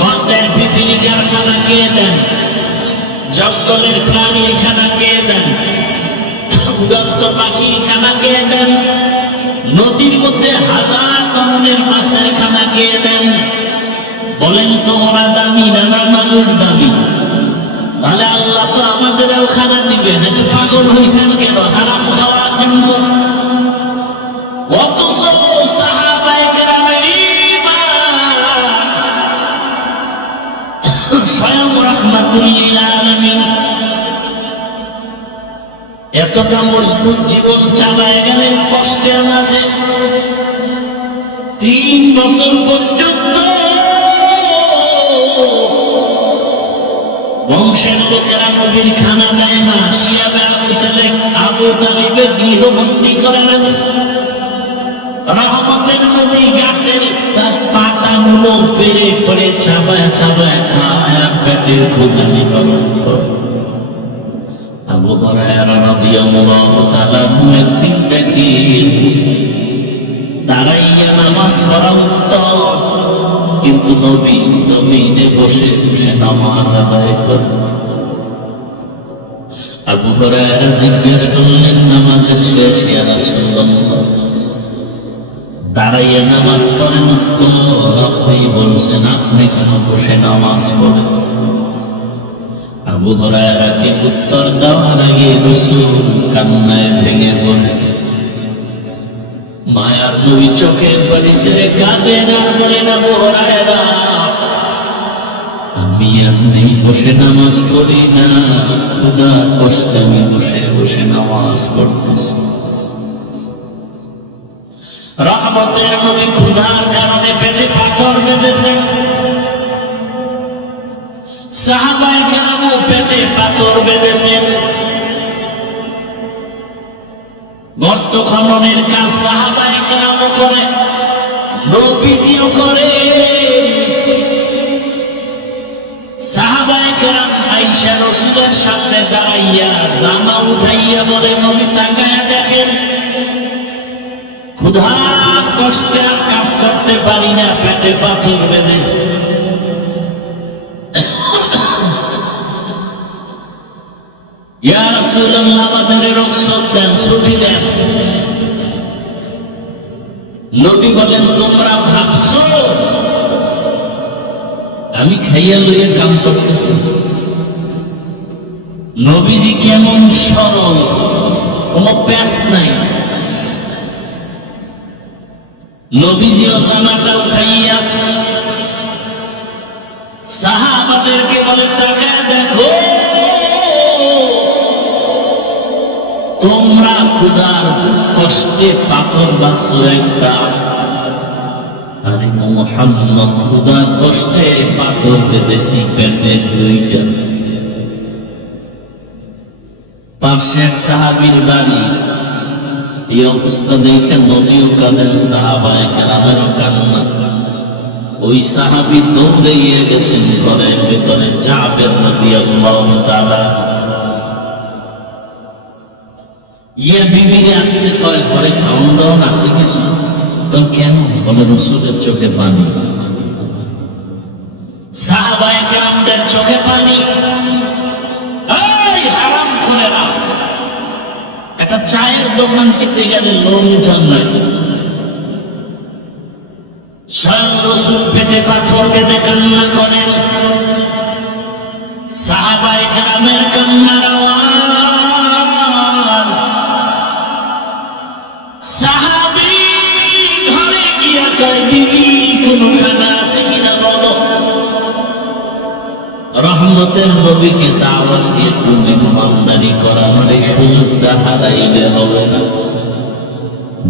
গর্তের পিপিলিকার খানা কে দেন? জঙ্গলের প্রাণীর খানা কে দেন? উড়ন্ত পাখির খানা কে দেন? নদীর মধ্যে হাজার ধরনের মাছের খানা কে দেন? বলেন তো ওরা দামি না আমরা মানুষ দামি? তাহলে আল্লাহ তো আমাদেরও খানা দিবেন। একটু পাগল হয়েছেন কেন হারাম খাওয়ার জন্য? অথচ সাহাবায়ে কেরামের ঈমান স্বয়ং রাহমাতুল লিল আলামিন এতটা মজবুত জীবন চালায় গেলেন কষ্টের মাঝে। 3 বছর পর্যন্ত বংশের লোকেরা নবীর খানা দেয় না। শিয়াবে আবু তালিবের গৃহবন্দী করে রাখছে। রহমতের নবী গাছের তার পাতাগুলো পেরে পরে চাবায় চাবায় খায় আর পেটের ক্ষুধা নিবারণ করে। আবু হুরায়রা রাদিয়াল্লাহু তাআলা একদিন দেখি দাঁড়াইয়া নামাজ পড়া উত্তম, কিন্তু নবী জমিনে বসে বসে নামাজ আদায় করেন। আবু হুরায়রা জিজ্ঞেস করলেন, নামাজের শেষ ইয়া রাসূলুল্লাহ, দাঁড়াইয়া নামাজ পড়েন উত্তম, আপনি বলছেন আপনি কেন বসে নামাজ পড়েন? আবু হুরায়রাকে উত্তর দেওয়ার আগে রাসূল কান্নায় ভেঙে পড়েছে। মায়ার নবী চোখের পানি ছেড়ে কাঁদেন আর বলেন, আবু হুরায়রা, আমি এমনি বসে নামাজ পড়ি না, ক্ষুধার কষ্টে আমি বসে বসে নামাজ পড়তেছি। রহমতের নবী ক্ষুধার কারণে পেটে পাথর বেঁধেছেন। সাহাবায়ে কেরামও পেটে পাথর বেঁধেছেন। গর্ত খননের কাজ সাহাবায়ে কেরামও করে, নবীজিও করে। সাহাবায়ে কেরাম আয়েশা রাসূলের সামনে দাঁড়াইয়া জামা উঠাইয়া বলে, নবী তাকায়া দেখেন, ক্ষুধার কষ্টে আর কাজ করতে পারি না, পেটে পাথর বেঁধেছে। ইয়া রাসূলুল্লাহ, আমাদের রুখসত দেন, ছুটি দেন। নবী বলেন, তোমরা ভাবছো আমি খাইয়া লইয়া কাম করতেছি? নবীজি কেমন সরল, কোনো প্যাঁচ নাই। নবীজিও জামাটা উঠাইয়া সাহাবাদেরকে বলে, তাকায় দেখো, তোমরা ক্ষুধার কষ্টে পাথর বাঁচছো একটা, আরে মুহাম্মদ ক্ষুধার কষ্টে পাথর বেঁধেছি পেটে দুইটা। পাশে এক সাহাবীর বাড়ি। এই অবস্থা দেখে নবীও কাঁদেন, সাহাবায়ে কেরামেরও কান্না। ওই সাহাবী দৌড়ে গিয়ে গেছেন ঘরের ভেতরে, জাবের রাদিয়াল্লাহু তাআলা। ইয়ে বিবিরে আসতে কয়, ঘরে খাওয়ান দাওয়ান আছে কিছু? তো কেন? বলে, রাসূলের চোখে পানি। সাহাবায়ে কেরামদের চোখে পানি। এই হারামখোরেরা, একটা চায়ের দোকান দিতে গেলে লোকজন নাই, স্বয়ং রাসূল পেটে পাথর বেঁধে কান্না করেন। সাহাবায়ে কেরামের কান্নার আওয়াজ। সাহাবী ঘরে গিয়া কয়, বিবি কোন খানা আছে কিনা বলো। রহমতের নবীকে দাওয়াত দিয়ে কোন মেহমানদারি করানোর এই সুযোগটা হারাইলে হবে না।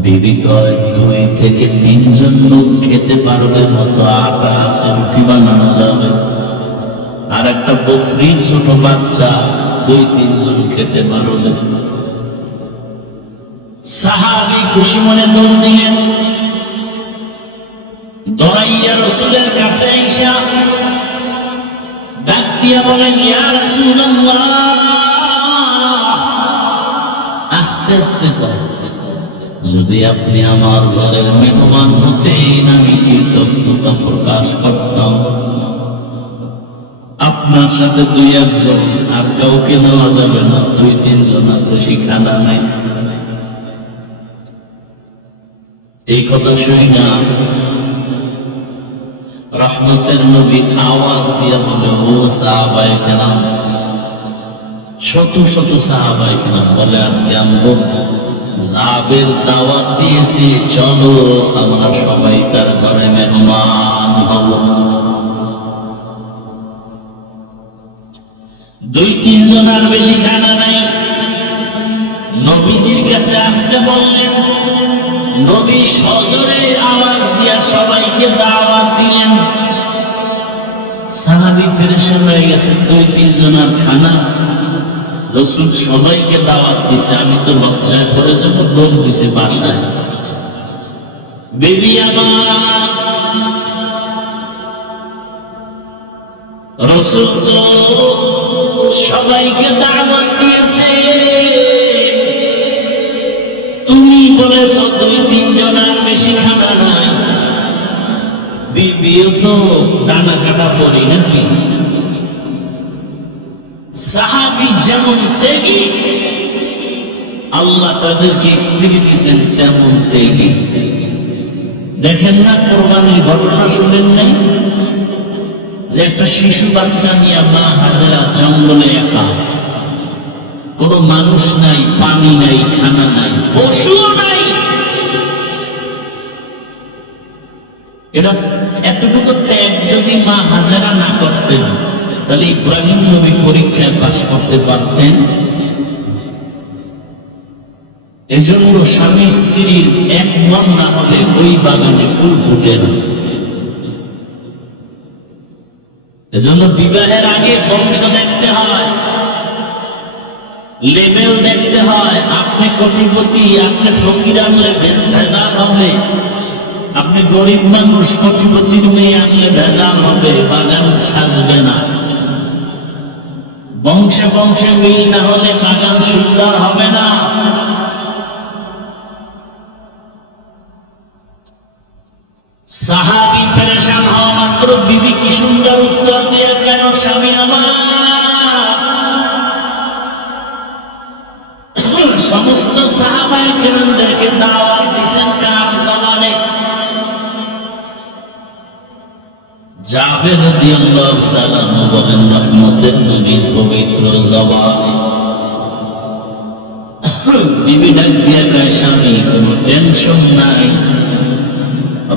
বিবি কয়, 2 থেকে 3 জন লোক খেতে পারবে মতো আটা আছে, রুটি বানানো যাবে। আর একটা বকরির ছোট বাচ্চা 2-3 জন খেতে পারবে। সাহাবী খুশি মনে দৌড় দিলেন, দৌড়াইয়া রাসূলের কাছে আইসা ডাক দিয়া বলেন, ইয়া রাসূলুল্লাহ, আস্তে আস্তে যদি আপনি আমার ঘরের মেহমান হতেন, আমি কৃতজ্ঞতা প্রকাশ করতাম। আপনার সাথে 2-1 জন, আর কাউকে নেওয়া যাবে না, 2-3 জন, আর বেশি খানা নাই। এই কথা শুনি না রহমতের নবী আওয়াজ দিয়া বলে, ও সাহাবায়ে কেরাম, শত শত সাহাবায়ে কেরাম বলে, আজকে আমরা জাবের দাওয়াত দিয়েছি, চলো আমরা সবাই তার ঘরে মেহমান হব। 2-3 জন, আর বেশি খানা নাই। নবীজির কাছে আসতে বললেন। নবী সজোরে আওয়াজ দিয়া সবাইকে দাওয়াত দিলেন। সাহাবী পেরেশান হয়ে গেছে, 2-3 জনের খানা, রাসূল সবাইকে দাওয়াত দিছে, আমি তো লজ্জায় পড়ে যাবো, দৌড় দিছে বাসায়। বেবি আমার, রাসূল তো সবাইকে দাওয়াত দিয়েছে, তুমি বলেছ 2-3 জনের বেশি খানা নাই। বিবিও তো ডানা কাটা পড়ি নাকি? সাহাবী যেমন ত্যাগী, আল্লাহ তাদেরকে স্ত্রী দিয়েছেন তেমন ত্যাগী। দেখেন না কোরবানির ঘটনা শুনেন নাই? যে একটা শিশু বাচ্চা নিয়ে মা হাজেরা জঙ্গলে একা, কোন মানুষ নাই, পানি নাই, খানা নাই, পশুও নাই। এটা এতটুকু ত্যাগ যদি মা হাজেরা না করতেন, তাহলে ইব্রাহিম নবী পরীক্ষায় পাশ করতে পারতেন? এজন্য স্বামী স্ত্রীর এক মন না হলে ওই বাগানে ফুল ফুটে না। এজন্য বিবাহের আগে বংশ দেখতে হয়। লেভেল দেখতে হয়। আপনি কোটিপতি, আপনি ফকির আনলে ভেজাল হবে, আপনি গরিব মানুষ কোটিপতির মেয়ে আনলে ভেজাল হবে, বাগান সাজবে না। বংশে বংশে মিল না হলে বাগান সুন্দর হবে না। সাহাবী পেরেশান হওয়া মাত্র বিবি কি সুন্দর উত্তর দিয়ে, কেন স্বামী আমার? সমস্ত সাহাবায়ে কেরামদেরকে দাওয়াত দিয়েছেন কার জবানে? জাবের রাদিয়াল্লাহু তাআলা বলেন রহমতের নবীর পবিত্র জবানে। বিবি ডাক দিয়ে কয়, স্বামী কোনো টেনশন নাই,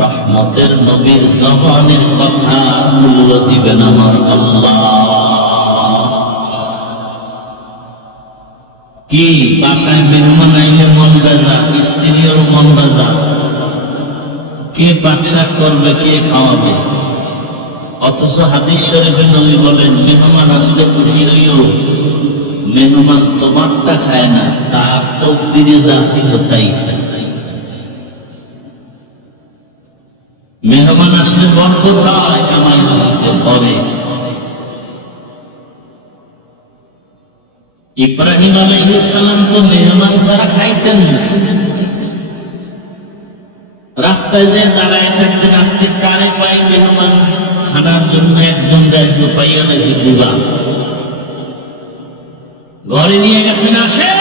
রহমতের নবীর জবানের কথা মূল্য দিবেন আমার আল্লাহ। কি বাসায় মেহমান আইলে মন বেজার, স্ত্রীর মন বেজার, কে পাকশাক করবে, কে খাওয়াবে? অথচ হাদিস শরীফে নবী বলেন মেহমান আসলে খুশি হইও, মেহমান তোমারটা খায় না, তার তকদিরে যা ছিল তাই খায়। মেহমান আসলে বরকত হয়, জামাই রুজিতে ভরে। ইব্রাহিম আলাইহিস সালাম তো মেহমান ছাড়া খাইতেন না। রাস্তায় যে দাঁড়ায় থাকতেন, আজকে কারে পাই মেহমান খানার জন্য একজন আসলো, পাইয়া গেছে বুবা, ঘরে নিয়ে গেছেন, আসেন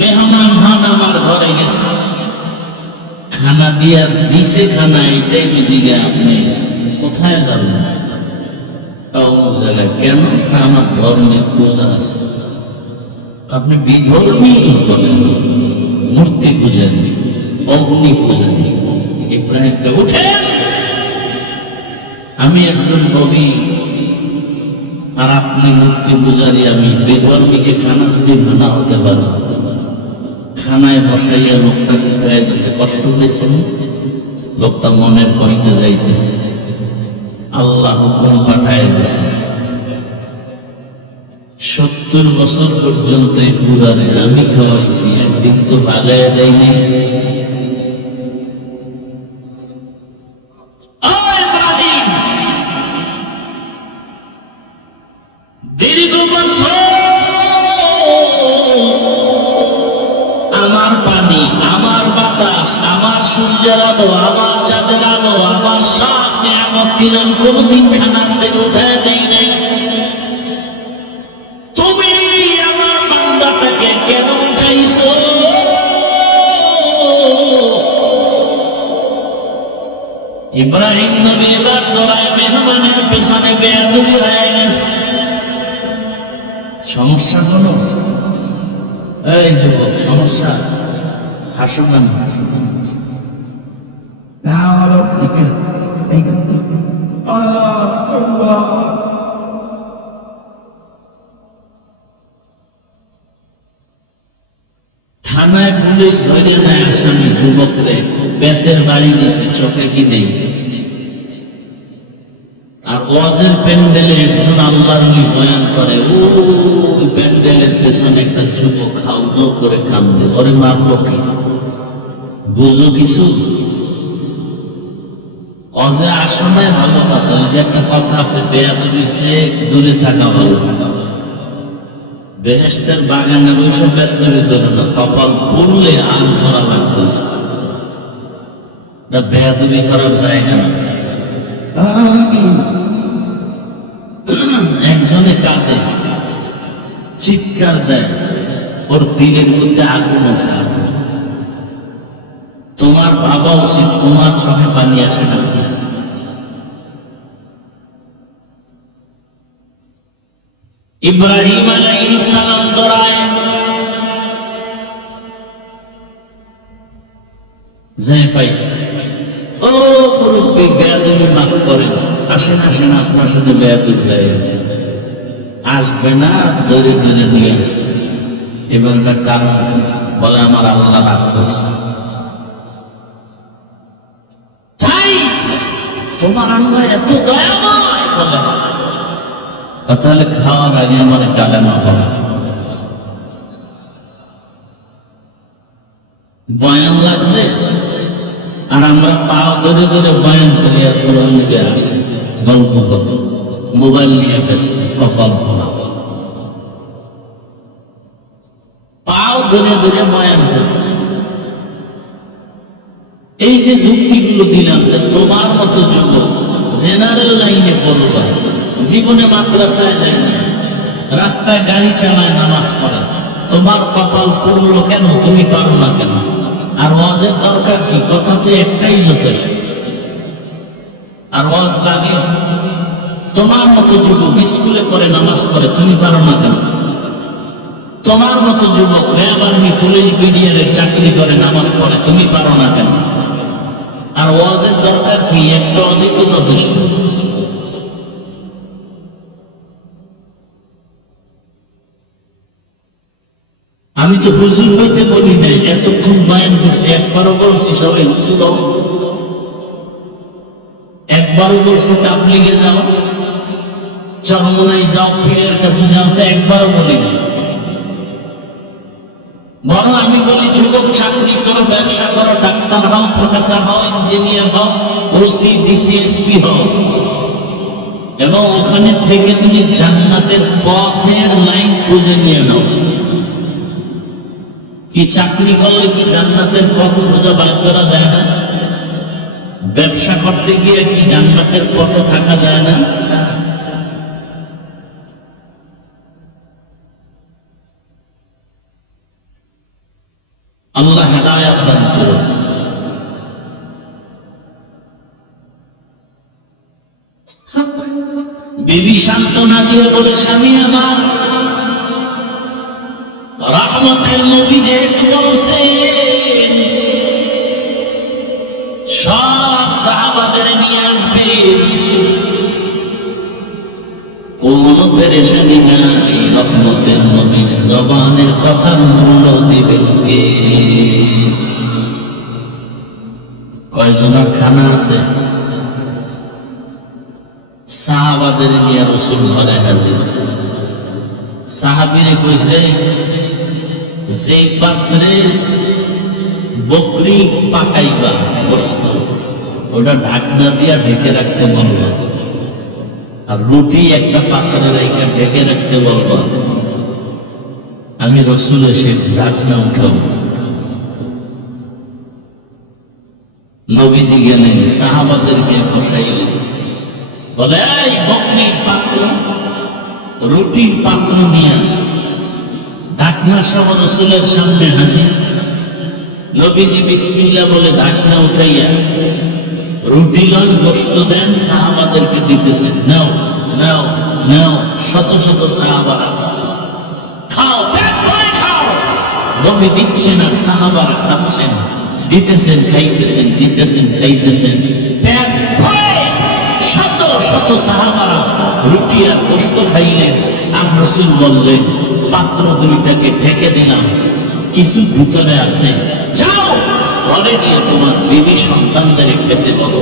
মেহমান হন আমার ঘরে গেছে, খানা দিয়া দিছে, খানা এটাই বুঝি গে, আপনি কোথায় যাবেন? কেন? আমার ধর্মে পূজা আছে। আপনি বিধর্মী বলেন, মূর্তি পূজেন, অগ্নি পূজেন। ইব্রাহিমকে উঠেন, আমি একজন নবী আর আপনি মূর্তি পূজারী, আমি বিধর্মীকে খানা যদি ভানা হতে পারে, খানায় বসাইয়া লোকটাকে খাইতেছে, কষ্ট দিয়েছেন, লোকটা মনের কষ্টে যাইতেছে, আল্লাহ হুকুম পাঠায় দিছে, 70 বছর পর্যন্ত এই পুরারে আমি খাওয়াইছি, একদিন তো বাগায় দেয়নি। দীর্ঘ বছর আমার পানি, আমার বাতাস, আমার সূর্যের আলো, আমার চাঁদের আলো, আমার সব নিয়ামত দিলাম, কোনদিন খানার থেকে উঠায় দেই নাই। তুমি আমার বান্দাটাকে কেন উঠাইছো? ইব্রাহিম নবী এবার দৌড়ায় মেহমানের পেছনে বেয়াদবি হয়ে গেছে। সমস্যা কোন? এই যুবক, সমস্যা? হাসো কেন? থানায় পুলিশ ধরে নেয় আসামি যুবকরে, বেতের বাড়ি দিছে, চোখে কি নেই। আর ওয়াজের প্যান্ডেলে একজন আল্লাহর ওলি বয়ান করে, ওই প্যান্ডেলের পেছনে একটা যুবক হাউডো করে কান্দে, ওরে মারলো কি? বুঝো কিছু? ওয়াজে আসো নাই ভালো কথা, ওই যে একটা কথা আছে, বেয়াদবির চেয়ে দূরে থাকা ভালো। বেহেশতের বাগানের ওইসব বেয়াদবি করে না, কপাল পড়লে আর জোড়া লাগবে না, বেয়াদবি করার জায়গা না। একজনে কাঁদে, চিৎকার যায়, ওর দিলের মধ্যে আগুন আছে, আগুন। তোমার ভাবা উচিত, তোমার চোখে পানি আসে না। ইব্রাহিম আলাইহিস সালাম দৌড়ায় যাই পাইছে, ও মুরব্বী বেয়াদবি মাফ করেন, আসেন আসেন, আপনার সাথে বেয়াদবি হয়ে গেছে, আসবে না, ধরে ধরে নিয়ে আসছে। এবারকার কারণ বলে আমার আল্লাহ রাগ করছে। তাই তোমার আল্লাহ এত দয়াময়? বলে তাহলে খাওয়ার আগে আমার কালেমা পড়া। বয়ান লাগছে আর আমরা পাও ধরে ধরে বয়ান করি, আর কোরআন নিয়ে আসে গল্প করে মোবাইল নিয়ে ব্যস্ত, কপাল পড়া। পাও ধরে ধরে বয়ান করি। এই যে যুক্তিগুলো দিলাম যে তোমার মতো যুবক জেনারেল লাইনে পড়বা, জীবনে মাদ্রাসায় যায় না, রাস্তায় গাড়ি চালায়, নামাজ পড়া, তোমার কপাল পড়লো কেন? তুমি পারো না কেন? আর ওয়াজের দরকার কি? কথা তো একটাই যথেষ্ট। আর ওয়াজ লাগে? তোমার মতো যুবক স্কুলে পড়ে, নামাজ পড়ে, তুমি পারো না কেন? তোমার মতো যুবক র্যাব, আর্মি, পুলিশ, বিডিআর চাকরি করে, নামাজ পড়ে, তুমি পারো না কেন? আর ওয়াজের দরকার কি? একটা ওয়াজই তো যথেষ্ট। আমি তো হুজুর হইতে বলি নাই, এতক্ষণ বয়ান করছি, একবারও বলছি সবাই হুজুর হও, একবারও বলছি তাবলীগে যাও, চরমনাই যাও, পীরের কাছে যাও, তো একবারও বলি না। বরং আমি বলি যুবক চাকরি করো, ব্যবসা করো, ডাক্তার হও, প্রফেসর হও, ইঞ্জিনিয়ার হও, ওসি, ডিসি, এসপি হও, এবং ওখানে থেকে তুমি জান্নাতের পথের লাইন খুঁজে নিয়ে নাও। কি চাকরি করলে কি জান্নাতের পথ খুঁজে বার করা যায় না? ব্যবসা করতে গিয়ে কি জান্নাতের পথে থাকা যায় না? আল্লাহ হেদায়েত দান করুন। বিবি সান্ত্বনা দিয়ে বলে, স্বামী আমার, রহমতের নবী যেহেতু বলছেন সব সাহাবাদের নিয়ে আসবে, কোন পেরেশানি নাই, রহমতের নবীর জবানের কথার মূল্য দিবেন কে? কয়জনের খানা আছে? সাহাবাদের নিয়ে রাসূল ঘরে হাজির। সাহাবীরে কইছে, যে পাত্রে বকরি পাকাইবা গোশত, ওটা ঢাকনা দিয়া ঢেকে রাখতে বলবা, আর রুটি একটা পাত্রে রেখে ঢেকে রাখতে বলবা। আমি রাসূল এসে ঢাকনা উঠাবো। নবীজি গেলেন, সাহাবাদেরকে বসাইলেন, বলে, এই বকরির পাত্র, রুটির পাত্র নিয়ে আস। ঢাকনা সহ রাসূলের সামনে হাজির। নবীজি বিসমিল্লাহ বলে ঢাকনা উঠাইয়া রুটি লন, গোশত দেন, সাহাবাদেরকে দিতেছেন, নাও নাও নাও। শত শত সাহাবারা খাও, পেট ভরে খাও। নবী দিচ্ছেন আর সাহাবারা খাচ্ছেন, দিতেছেন, খাইতেছেন, দিতেছেন, খাইতেছেন, পেট ভরে। শত শত সাহাবারা রুটি আর গোশত খাইলেন। আর রাসূল বললেন, পাত্র দুইটাকে ঢেকে দিলাম, কিছু ভিতরে আছে, যাও ঘরে নিয়ে তোমার বিবি সন্তানদের খেতে বলো।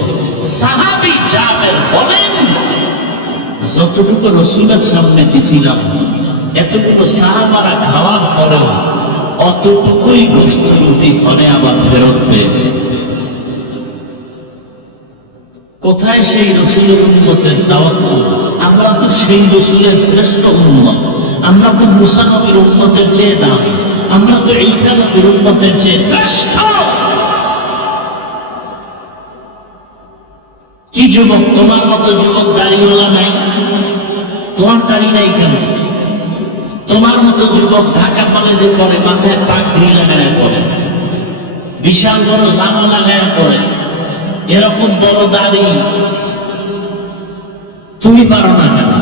সাহাবী জাবের বলেন, যতটুকু রাসূলের সামনে দিছিলাম, এতটুকু সাহাবারা খাওয়ার পরেও অতটুকুই গোশত রুটি ঘরে আবার ফেরত পেয়েছে। কোথায় সেই রাসূলের উম্মতের তাওয়াক্কুল? আমরা তো সেই রাসূলের শ্রেষ্ঠ উম্মত। আমরা তো মুসা নবীর উম্মতের চেয়ে দামি, আমরা তো ঈসা নবীর উম্মতের চেয়ে শ্রেষ্ঠ। কি যুবক, তোমার মতো যুবক দাড়িওয়ালা নাই? তোমার দাড়ি নাই কেন? তোমার মতো যুবক ঢাকা কলেজে পড়ে, মাথায় পাগড়ি লাগায় পড়ে, বিশাল বড় জামা লাগায় পড়ে, এরকম বড় দাড়ি, তুমি পারো না কেন?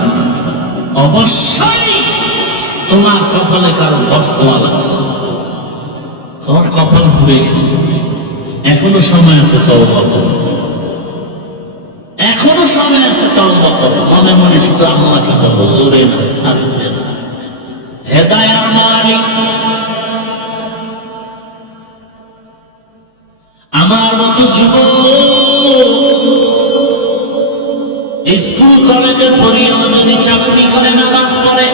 অবশ্যই তোমার কপালে কারো বটদোয়া লাগছে, তোমার কপাল ঘুরে গেছে। এখনো সময় আছে তওবা করো, এখনো সময় আছে তওবা করো। মনে মনে শুধু আল্লাহকে বলো, জোরে না, আস্তে আস্তে। হেদায়ার মালিক আমার মতো যুবক স্কুল কলেজে পড়িও যদি চাকরি করে নামাজ পড়ে,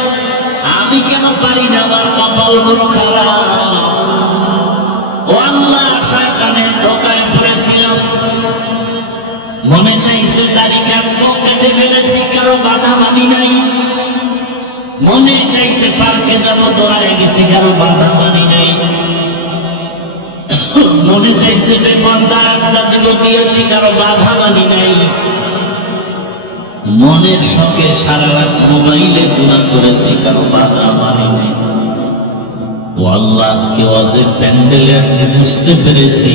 আমি কেন পারি না? আমার কপাল বড় খারাপ। ও আল্লাহ, শয়তানের ধোঁকায় পড়েছিলাম। মনে চাইছে দাড়ি কাটবো, কেটে ফেলেছি, কারো বাধা মানি নাই। মনে চাইছে পার্কে যাবো, দৌড়ায় গেছি, কারো বাধা মানি নাই। মনে চাইছে বেপর্দা আড্ডা দিব, দিয়েছি, কারো বাধা মানি নাই। মনের শখে সারা রাত মোবাইলে গুনাহ করেছি, কারো বাধা মানি নাই। ও আল্লাহ, আজকে ওয়াজের প্যান্ডেলে আসছি, বুঝতে পেরেছি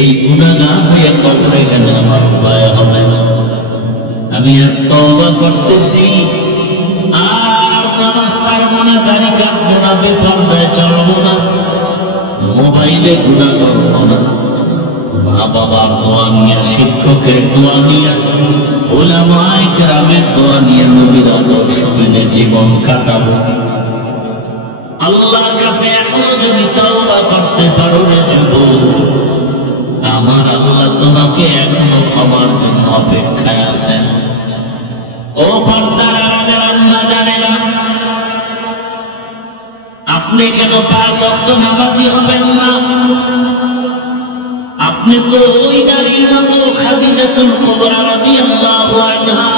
এই গুনাহগার হয়ে কবরে গেলে আমার উপায় হবে না। আমি আজ তওবা করতেছি, আর নামাজ ছাড়বো না, দাড়ি কাটবো না, বেপরদায় চলবো না, মোবাইলে গুনাহ করবো না। মা বাবার দোয়া নিয়ে, শিক্ষকের দোয়া নিয়ে, উলামায়ে কেরামের দোয়া নিয়ে, নবীর আদর্শ মেনে জীবন কাটাবো। আল্লাহর কাছে এখনো যদি তওবা করতে পারো রে যুবক, আমার আল্লাহ তোমাকে এখনো ক্ষমার জন্য অপেক্ষায় আছেন। ও পর্দার আড়ালের আম্মা জানেরা, আপনি কেন 5 ওয়াক্ত নামাজি হবেন না? আপনি তো ওই নারীর মতো, খাদিজাতুল কুবরা রাদিয়াল্লাহু আনহা,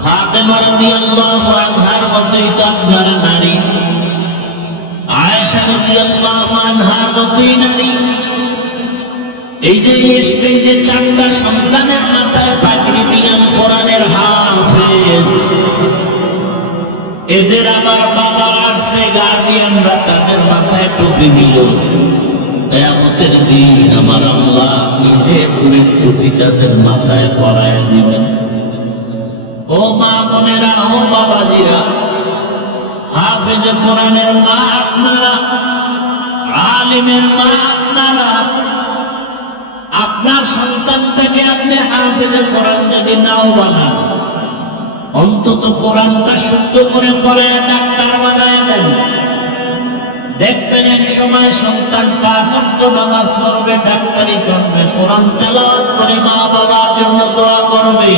ফাতেমা রাদিয়াল্লাহু আনহার মতোই তো আপনার নারী, আয়েশা রাদিয়াল্লাহু আনহার মতোই নারী। এই যে স্টেজে 4টা সন্তানের মাথায় পাগড়ি দিলাম, কোরআনের হাফেজ, এদের আমার বাবা আসছে, গার্জিয়ানরা তাদের মাথায় টুপি দিল। কিয়ামতের দিন আমার আল্লাহ নিজে পুরো টুপি তাদের মাথায় পরায় দিবেন। ও মা বোনেরা, ও বাবাজিরা, হাফেজে কোরআনের মা আপনারা, আলিমের মা আপনারা, আপনার সন্তানটাকে আপনি হাফেজে কোরআন যদি নাও বানান, অন্তত কোরআনটা শুদ্ধ করে পড়ে ডাক্তার বানায় দেন। দেখবেন এক সময় সন্তান 5 ওয়াক্ত নামাজ পড়বে, ডাক্তারি করবে, কোরআন তেলাওয়াত করে মা বাবার জন্য দোয়া করবে।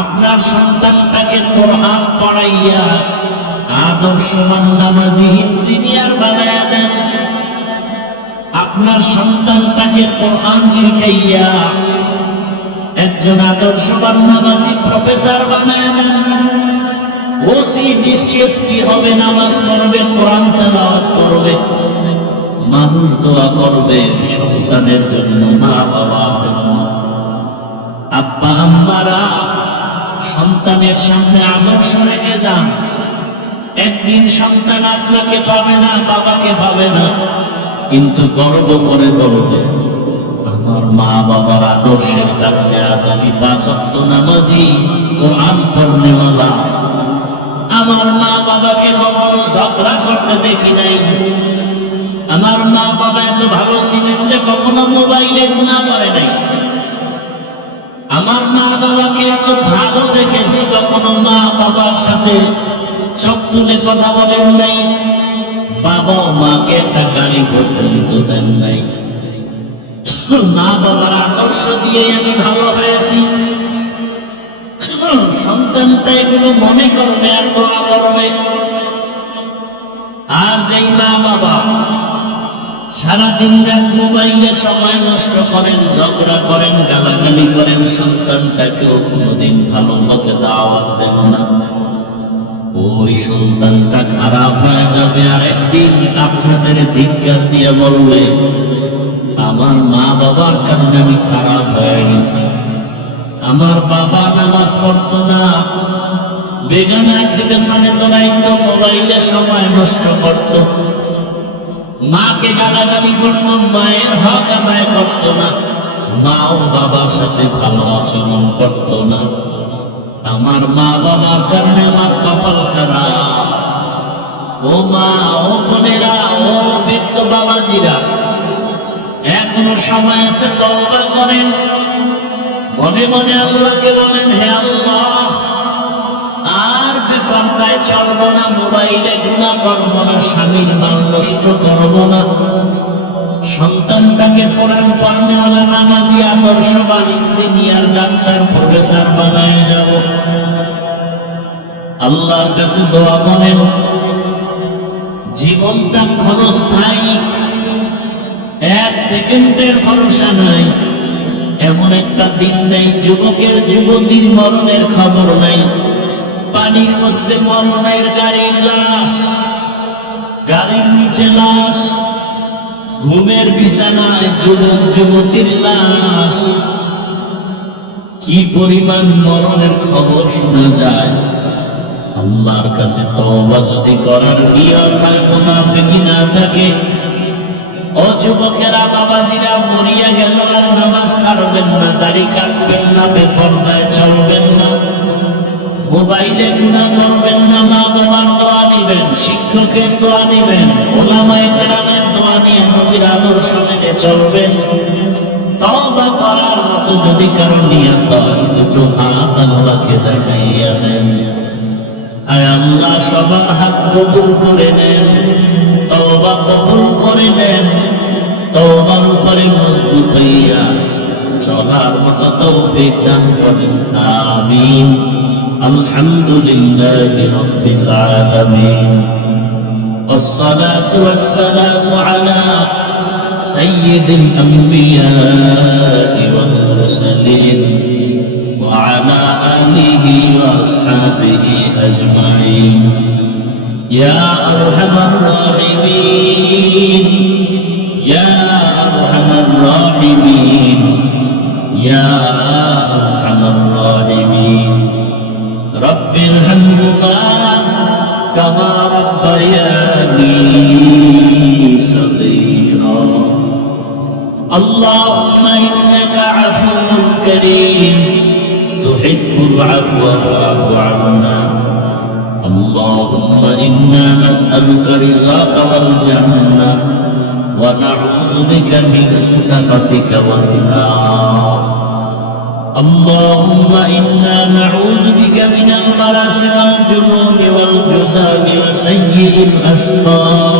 আপনার সন্তানটাকে কোরআন পড়াইয়া আদর্শবান নামাজি ইঞ্জিনিয়ার বানায়া দেন। আপনার সন্তানটাকে কোরআন শিখাইয়া একজন আদর্শবান নামাজি প্রফেসর বানায়া দেন। ওসি ডিসিএসপি হবে, নামাজ পড়বে, কোরআন তেলাওয়াত করবে, মানুষ দোয়া করবে সন্তানের জন্য, মা বাবার জন্য। আব্বা আম্মারা সন্তানের সামনে আদর্শ রেখে যান। একদিন সন্তান আপনাকে পাবে না, বাবাকে পাবে না, কিন্তু গর্ব করে বলবে, আমার মা বাবার আদর্শের কাছে আজ আমি 5 ওয়াক্ত নামাজি, কোরআন পড়নেওয়ালা। আমার মা বাবাকে কখনো ঝগড়া করতে দেখি নাই। আমার মা বাবা এত ভালো ছিলেন যে কখনো মোবাইলে গুনাহ করে নাই। আমার মা বাবাকে এত ভালো দেখেছি, কখনো মা বাবার সাথে চোখ তুলে কথা বলেন নাই। বাবা ও মাকে একটা গালি পর্যন্ত দেন নাই। মা বাবার আদর্শ দিয়ে আমি ভালো হয়েছি। সন্তানটা এগুলো মনে করবে আর দোয়া করবে। আর যেই মা বাবা সারাদিন রাত মোবাইলে সময় নষ্ট করেন, ঝগড়া করেন, গালাগালি করেন, সন্তানটাকেও কোনোদিন ভালো পথে দাওয়াত দেন না, ওই সন্তানটা খারাপ হয়ে যাবে। আর একদিন আপনাদের ধিক্কার দিয়ে বলবে, আমার মা বাবার কারণে আমি খারাপ হয়ে গেছি। আমার বাবা নামাজ পড়তো না, বেগানা একটি পেছনে দৌড়াইতো, মোবাইলে সময় নষ্ট করত, মাকে গালাগালি করত, মায়ের হক আদায় করত না, মাও বাবার সাথে ভালো আচরণ করত না। আমার মা বাবার কারণে আমার কপাল খারাপ। ও মা, ও বোনেরা, ও বৃদ্ধ বাবাজিরা, এখনো সময় আছে, তওবা করেন। মনে মনে আল্লাহকে বলেন, হে আল্লাহ, আর বেপরদায় চলবো না, মোবাইলে গুনাহ করবো না, স্বামীর নাম নষ্ট করবো না, সন্তানটা তাকে কোরআন পড়নেওয়ালা, নামাজি, আদর্শবান, ইঞ্জিনিয়ার, ডাক্তার, প্রফেসর বানায় যাব। আল্লাহর কাছে দোয়া করেন, জীবনটা ক্ষণস্থায়ী, 1 সেকেন্ডের ভরসা নাই। এমন একটা দিন নেই যুবকের যুবতীর মরণের খবর নাই। পানির মধ্যে মরণের গাড়ির লাশ, গাড়ির নিচে লাশ, ঘুমের বিছানায় যুবক যুবতীর লাশ। কি পরিমাণ মরণের খবর শোনা যায়। আল্লাহর কাছে তওবা যদি করার নিয়ত হয়, মুনাফিকি না থাকে, ও যুবকেরা, বাবাজিরা, মরিয়া গেল আর নামাজ ছাড়বেন না, দাড়ি কাটবেন না, বেপরদায় চলবেন না, মোবাইলে গুনাহ করবেন না, মা বাবার দোয়া নিবেন, শিক্ষকের দোয়া নিবেন, ওলামায়ে কেরামের দোয়া নিয়ে নবীর আদর্শ মেনে চলবেন। তওবা করার মতো যদি কারো নিয়ত হয়, দুটো হাত আল্লাহকে দেখাইয়া দেন। আয় আল্লাহ, সবার হাত কবুল করে নেন, তওবা কবুল করে নেন, তওবার উপরে মজবুত হইয়া চলার মতো তৌফিক দান করেন। আমিন। আলহামদুলিল্লাহি রাব্বিল আলামিন। والصلاة والسلام على سيد الأنبياء والمرسلين وعلى آله وأصحابه أجمعين. يا أرحم الراحمين، يا أرحم الراحمين، يا أرحم الراحمين. رب ارحمهما كما ربياني صغيرا. اللهم إنك عفو كريم تحب العفو فاعف عنا. اللهم إنا نسألك رضاك والجنة ونعوذ بك من سخطك والنار. اللهم إنا نعوذ بك من البرص والجنون والجذام وسيء الأسقام.